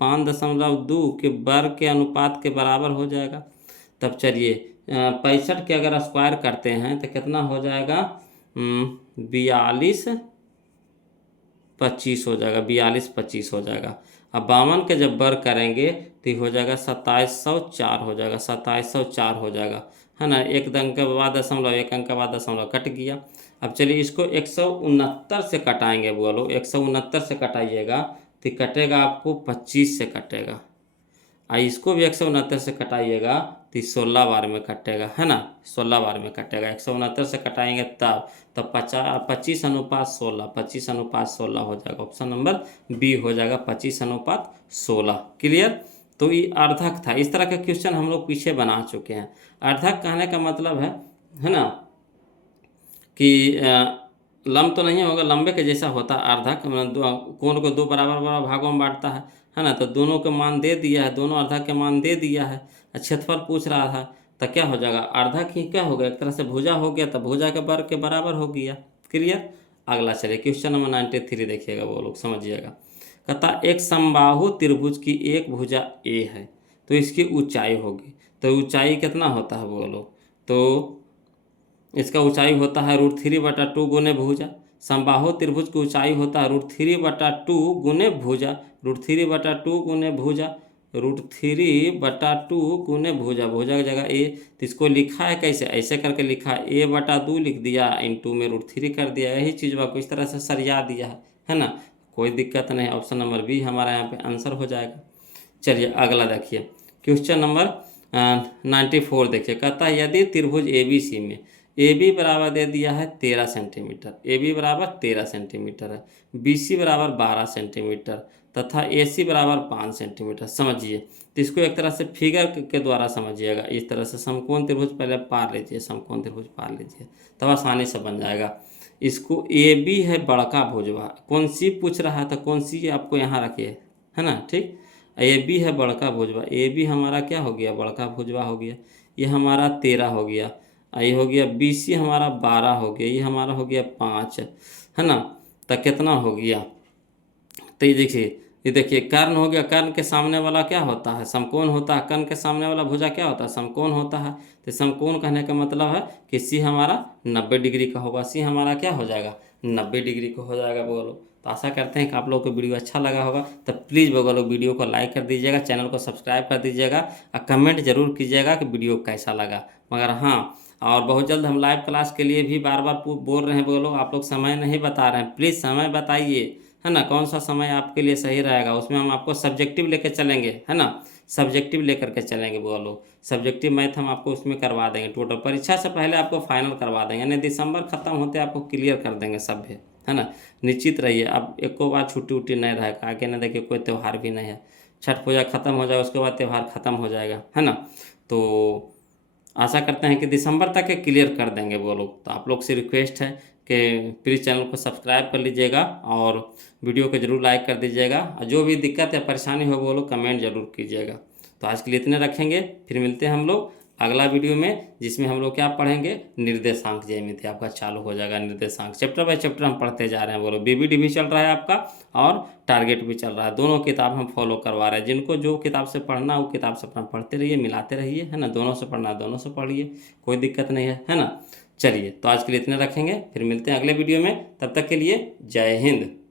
5.2 के वर्ग के अनुपात के बराबर हो जाएगा। तब चलिए 65 के अगर स्क्वायर करते हैं तो कितना हो जाएगा, 42 25 हो जाएगा, 42 25 हो जाएगा। अब 52 के जब वर्ग करेंगे तो हो जाएगा 2704 हो जाएगा, 2704 हो जाएगा, है ना। एक अंक के बाद दशमलव, एक अंक के बाद दशमलव कट गया। अब चलिए इसको 169 से कटाएंगे, बोलो 169 से कटाइएगा तो कटेगा आपको 25 से कटेगा, इसको भी 169 से कटाइएगा तो 16 बार में कटेगा, है ना, 16 बार में कटेगा। 169 से कटाएंगे तब 25:16, 25:16 हो जाएगा, ऑप्शन नंबर बी हो जाएगा 25:16। क्लियर। तो ये अर्धक था। इस तरह का क्वेश्चन हम लोग पीछे बना चुके हैं। अर्धक कहने का मतलब है ना, कि लंब तो नहीं होगा, लंबे के जैसा होता है अर्धक, कोण को 2 बराबर बराबर भागों में बांटता है ना। तो दोनों के मान दे दिया है, दोनों अर्धक के मान दे दिया है, क्षेत्रफल पूछ रहा था, तो क्या हो जाएगा, अर्धक ही क्या हो गया, एक तरह से भुजा हो गया, तो भुजा के वर्ग के बराबर हो गया। क्लियर। अगला चलिए क्वेश्चन नंबर 93 देखिएगा, वो लोग समझिएगा। कहता एक समबाहु त्रिभुज की एक भुजा ए है, तो इसकी ऊंचाई होगी, तो ऊंचाई कितना होता है बोलो, तो इसका ऊंचाई होता है √3/2 गुने भुजा। समबाहु त्रिभुज की ऊंचाई होता है √3/2 गुने भुजा, √3/2 गुने भुजा, √3/2 गुने भुजा, भुजा की जगह ए। तो इसको लिखा है कैसे, ऐसे करके लिखा है, a/2 लिख दिया, इंटू में √3 कर दिया, यही चीज़ आपको इस तरह से सरिया दिया है ना। कोई दिक्कत नहीं, ऑप्शन नंबर बी हमारा यहाँ पे आंसर हो जाएगा। चलिए अगला देखिए, क्वेश्चन नंबर 94 देखिए, कहता है यदि त्रिभुज ए बी सी में ए बी बराबर दे दिया है 13 सेंटीमीटर, ए बी बराबर 13 सेंटीमीटर है, बी सी बराबर 12 सेंटीमीटर तथा ए सी बराबर 5 सेंटीमीटर। समझिए, तो इसको एक तरह से फिगर के द्वारा समझिएगा। इस तरह से समकोण त्रिभुज पहले पार लीजिए, समकोण त्रिभुज पार लीजिए, तब आसानी से बन जाएगा। इसको ए बी है बड़का भुजवा, कौन सी पूछ रहा है, तो कौन सी आपको यहाँ रखिए, है ना, ठीक। ए बी है बड़का भुजवा, ए बी हमारा क्या हो गया, बड़का भुजवा हो गया, ये हमारा 13 हो गया, ये हो गया, बी सी हमारा 12 हो गया, ये हमारा हो गया 5, है ना। तो कितना हो गया, तो ये देखिए ये देखिए कर्ण हो गया, कर्ण के सामने वाला क्या होता है, समकोण होता है। कर्ण के सामने वाला भुजा क्या होता है, समकोण होता है। तो समकोण कहने का मतलब है कि सी हमारा 90 डिग्री का होगा। सी हमारा क्या हो जाएगा, 90 डिग्री का हो जाएगा बोलो। तो आशा करते हैं कि आप लोगों को वीडियो अच्छा लगा होगा। तो प्लीज़ लोग वीडियो को लाइक कर दीजिएगा, चैनल को सब्सक्राइब कर दीजिएगा और कमेंट जरूर कीजिएगा कि वीडियो कैसा लगा। मगर हाँ, और बहुत जल्द हम लाइव क्लास के लिए भी बार बार बोल रहे हैं बोलो, आप लोग समय नहीं बता रहे हैं, प्लीज़ समय बताइए, है ना। कौन सा समय आपके लिए सही रहेगा, उसमें हम आपको सब्जेक्टिव लेके चलेंगे, है ना। सब्जेक्टिव लेकर के चलेंगे बोलो। सब्जेक्टिव मैथ हम आपको उसमें करवा देंगे टोटल, परीक्षा से पहले आपको फाइनल करवा देंगे, यानी दिसंबर खत्म होते आपको क्लियर कर देंगे सभ्य, है ना। निश्चित रहिए, अब एको बार छुट्टी उट्टी नहीं रहेगा आगे ना। देखिए कोई त्यौहार भी नहीं है, छठ पूजा खत्म हो जाए उसके बाद त्यौहार खत्म हो जाएगा, है ना। तो आशा करते हैं कि दिसंबर तक ये क्लियर कर देंगे वो लोग। तो आप लोग से रिक्वेस्ट है कि प्लीज़ चैनल को सब्सक्राइब कर लीजिएगा और वीडियो को जरूर लाइक कर दीजिएगा, और जो भी दिक्कत या परेशानी हो वो लोग कमेंट जरूर कीजिएगा। तो आज के लिए इतने रखेंगे, फिर मिलते हैं हम लोग अगला वीडियो में, जिसमें हम लोग क्या पढ़ेंगे, निर्देशांक ज्यामिति आपका चालू हो जाएगा। निर्देशांक चैप्टर बाय चैप्टर हम पढ़ते जा रहे हैं बोलो। बीबीडी भी चल रहा है आपका और टारगेट भी चल रहा है, दोनों किताब हम फॉलो करवा रहे हैं। जिनको जो किताब से पढ़ना वो किताब से अपना पढ़ते रहिए, मिलाते रहिए, है ना। दोनों से पढ़ना दोनों से पढ़िए, कोई दिक्कत नहीं है ना। चलिए तो आज के लिए इतने रखेंगे, फिर मिलते हैं अगले वीडियो में, तब तक के लिए जय हिंद।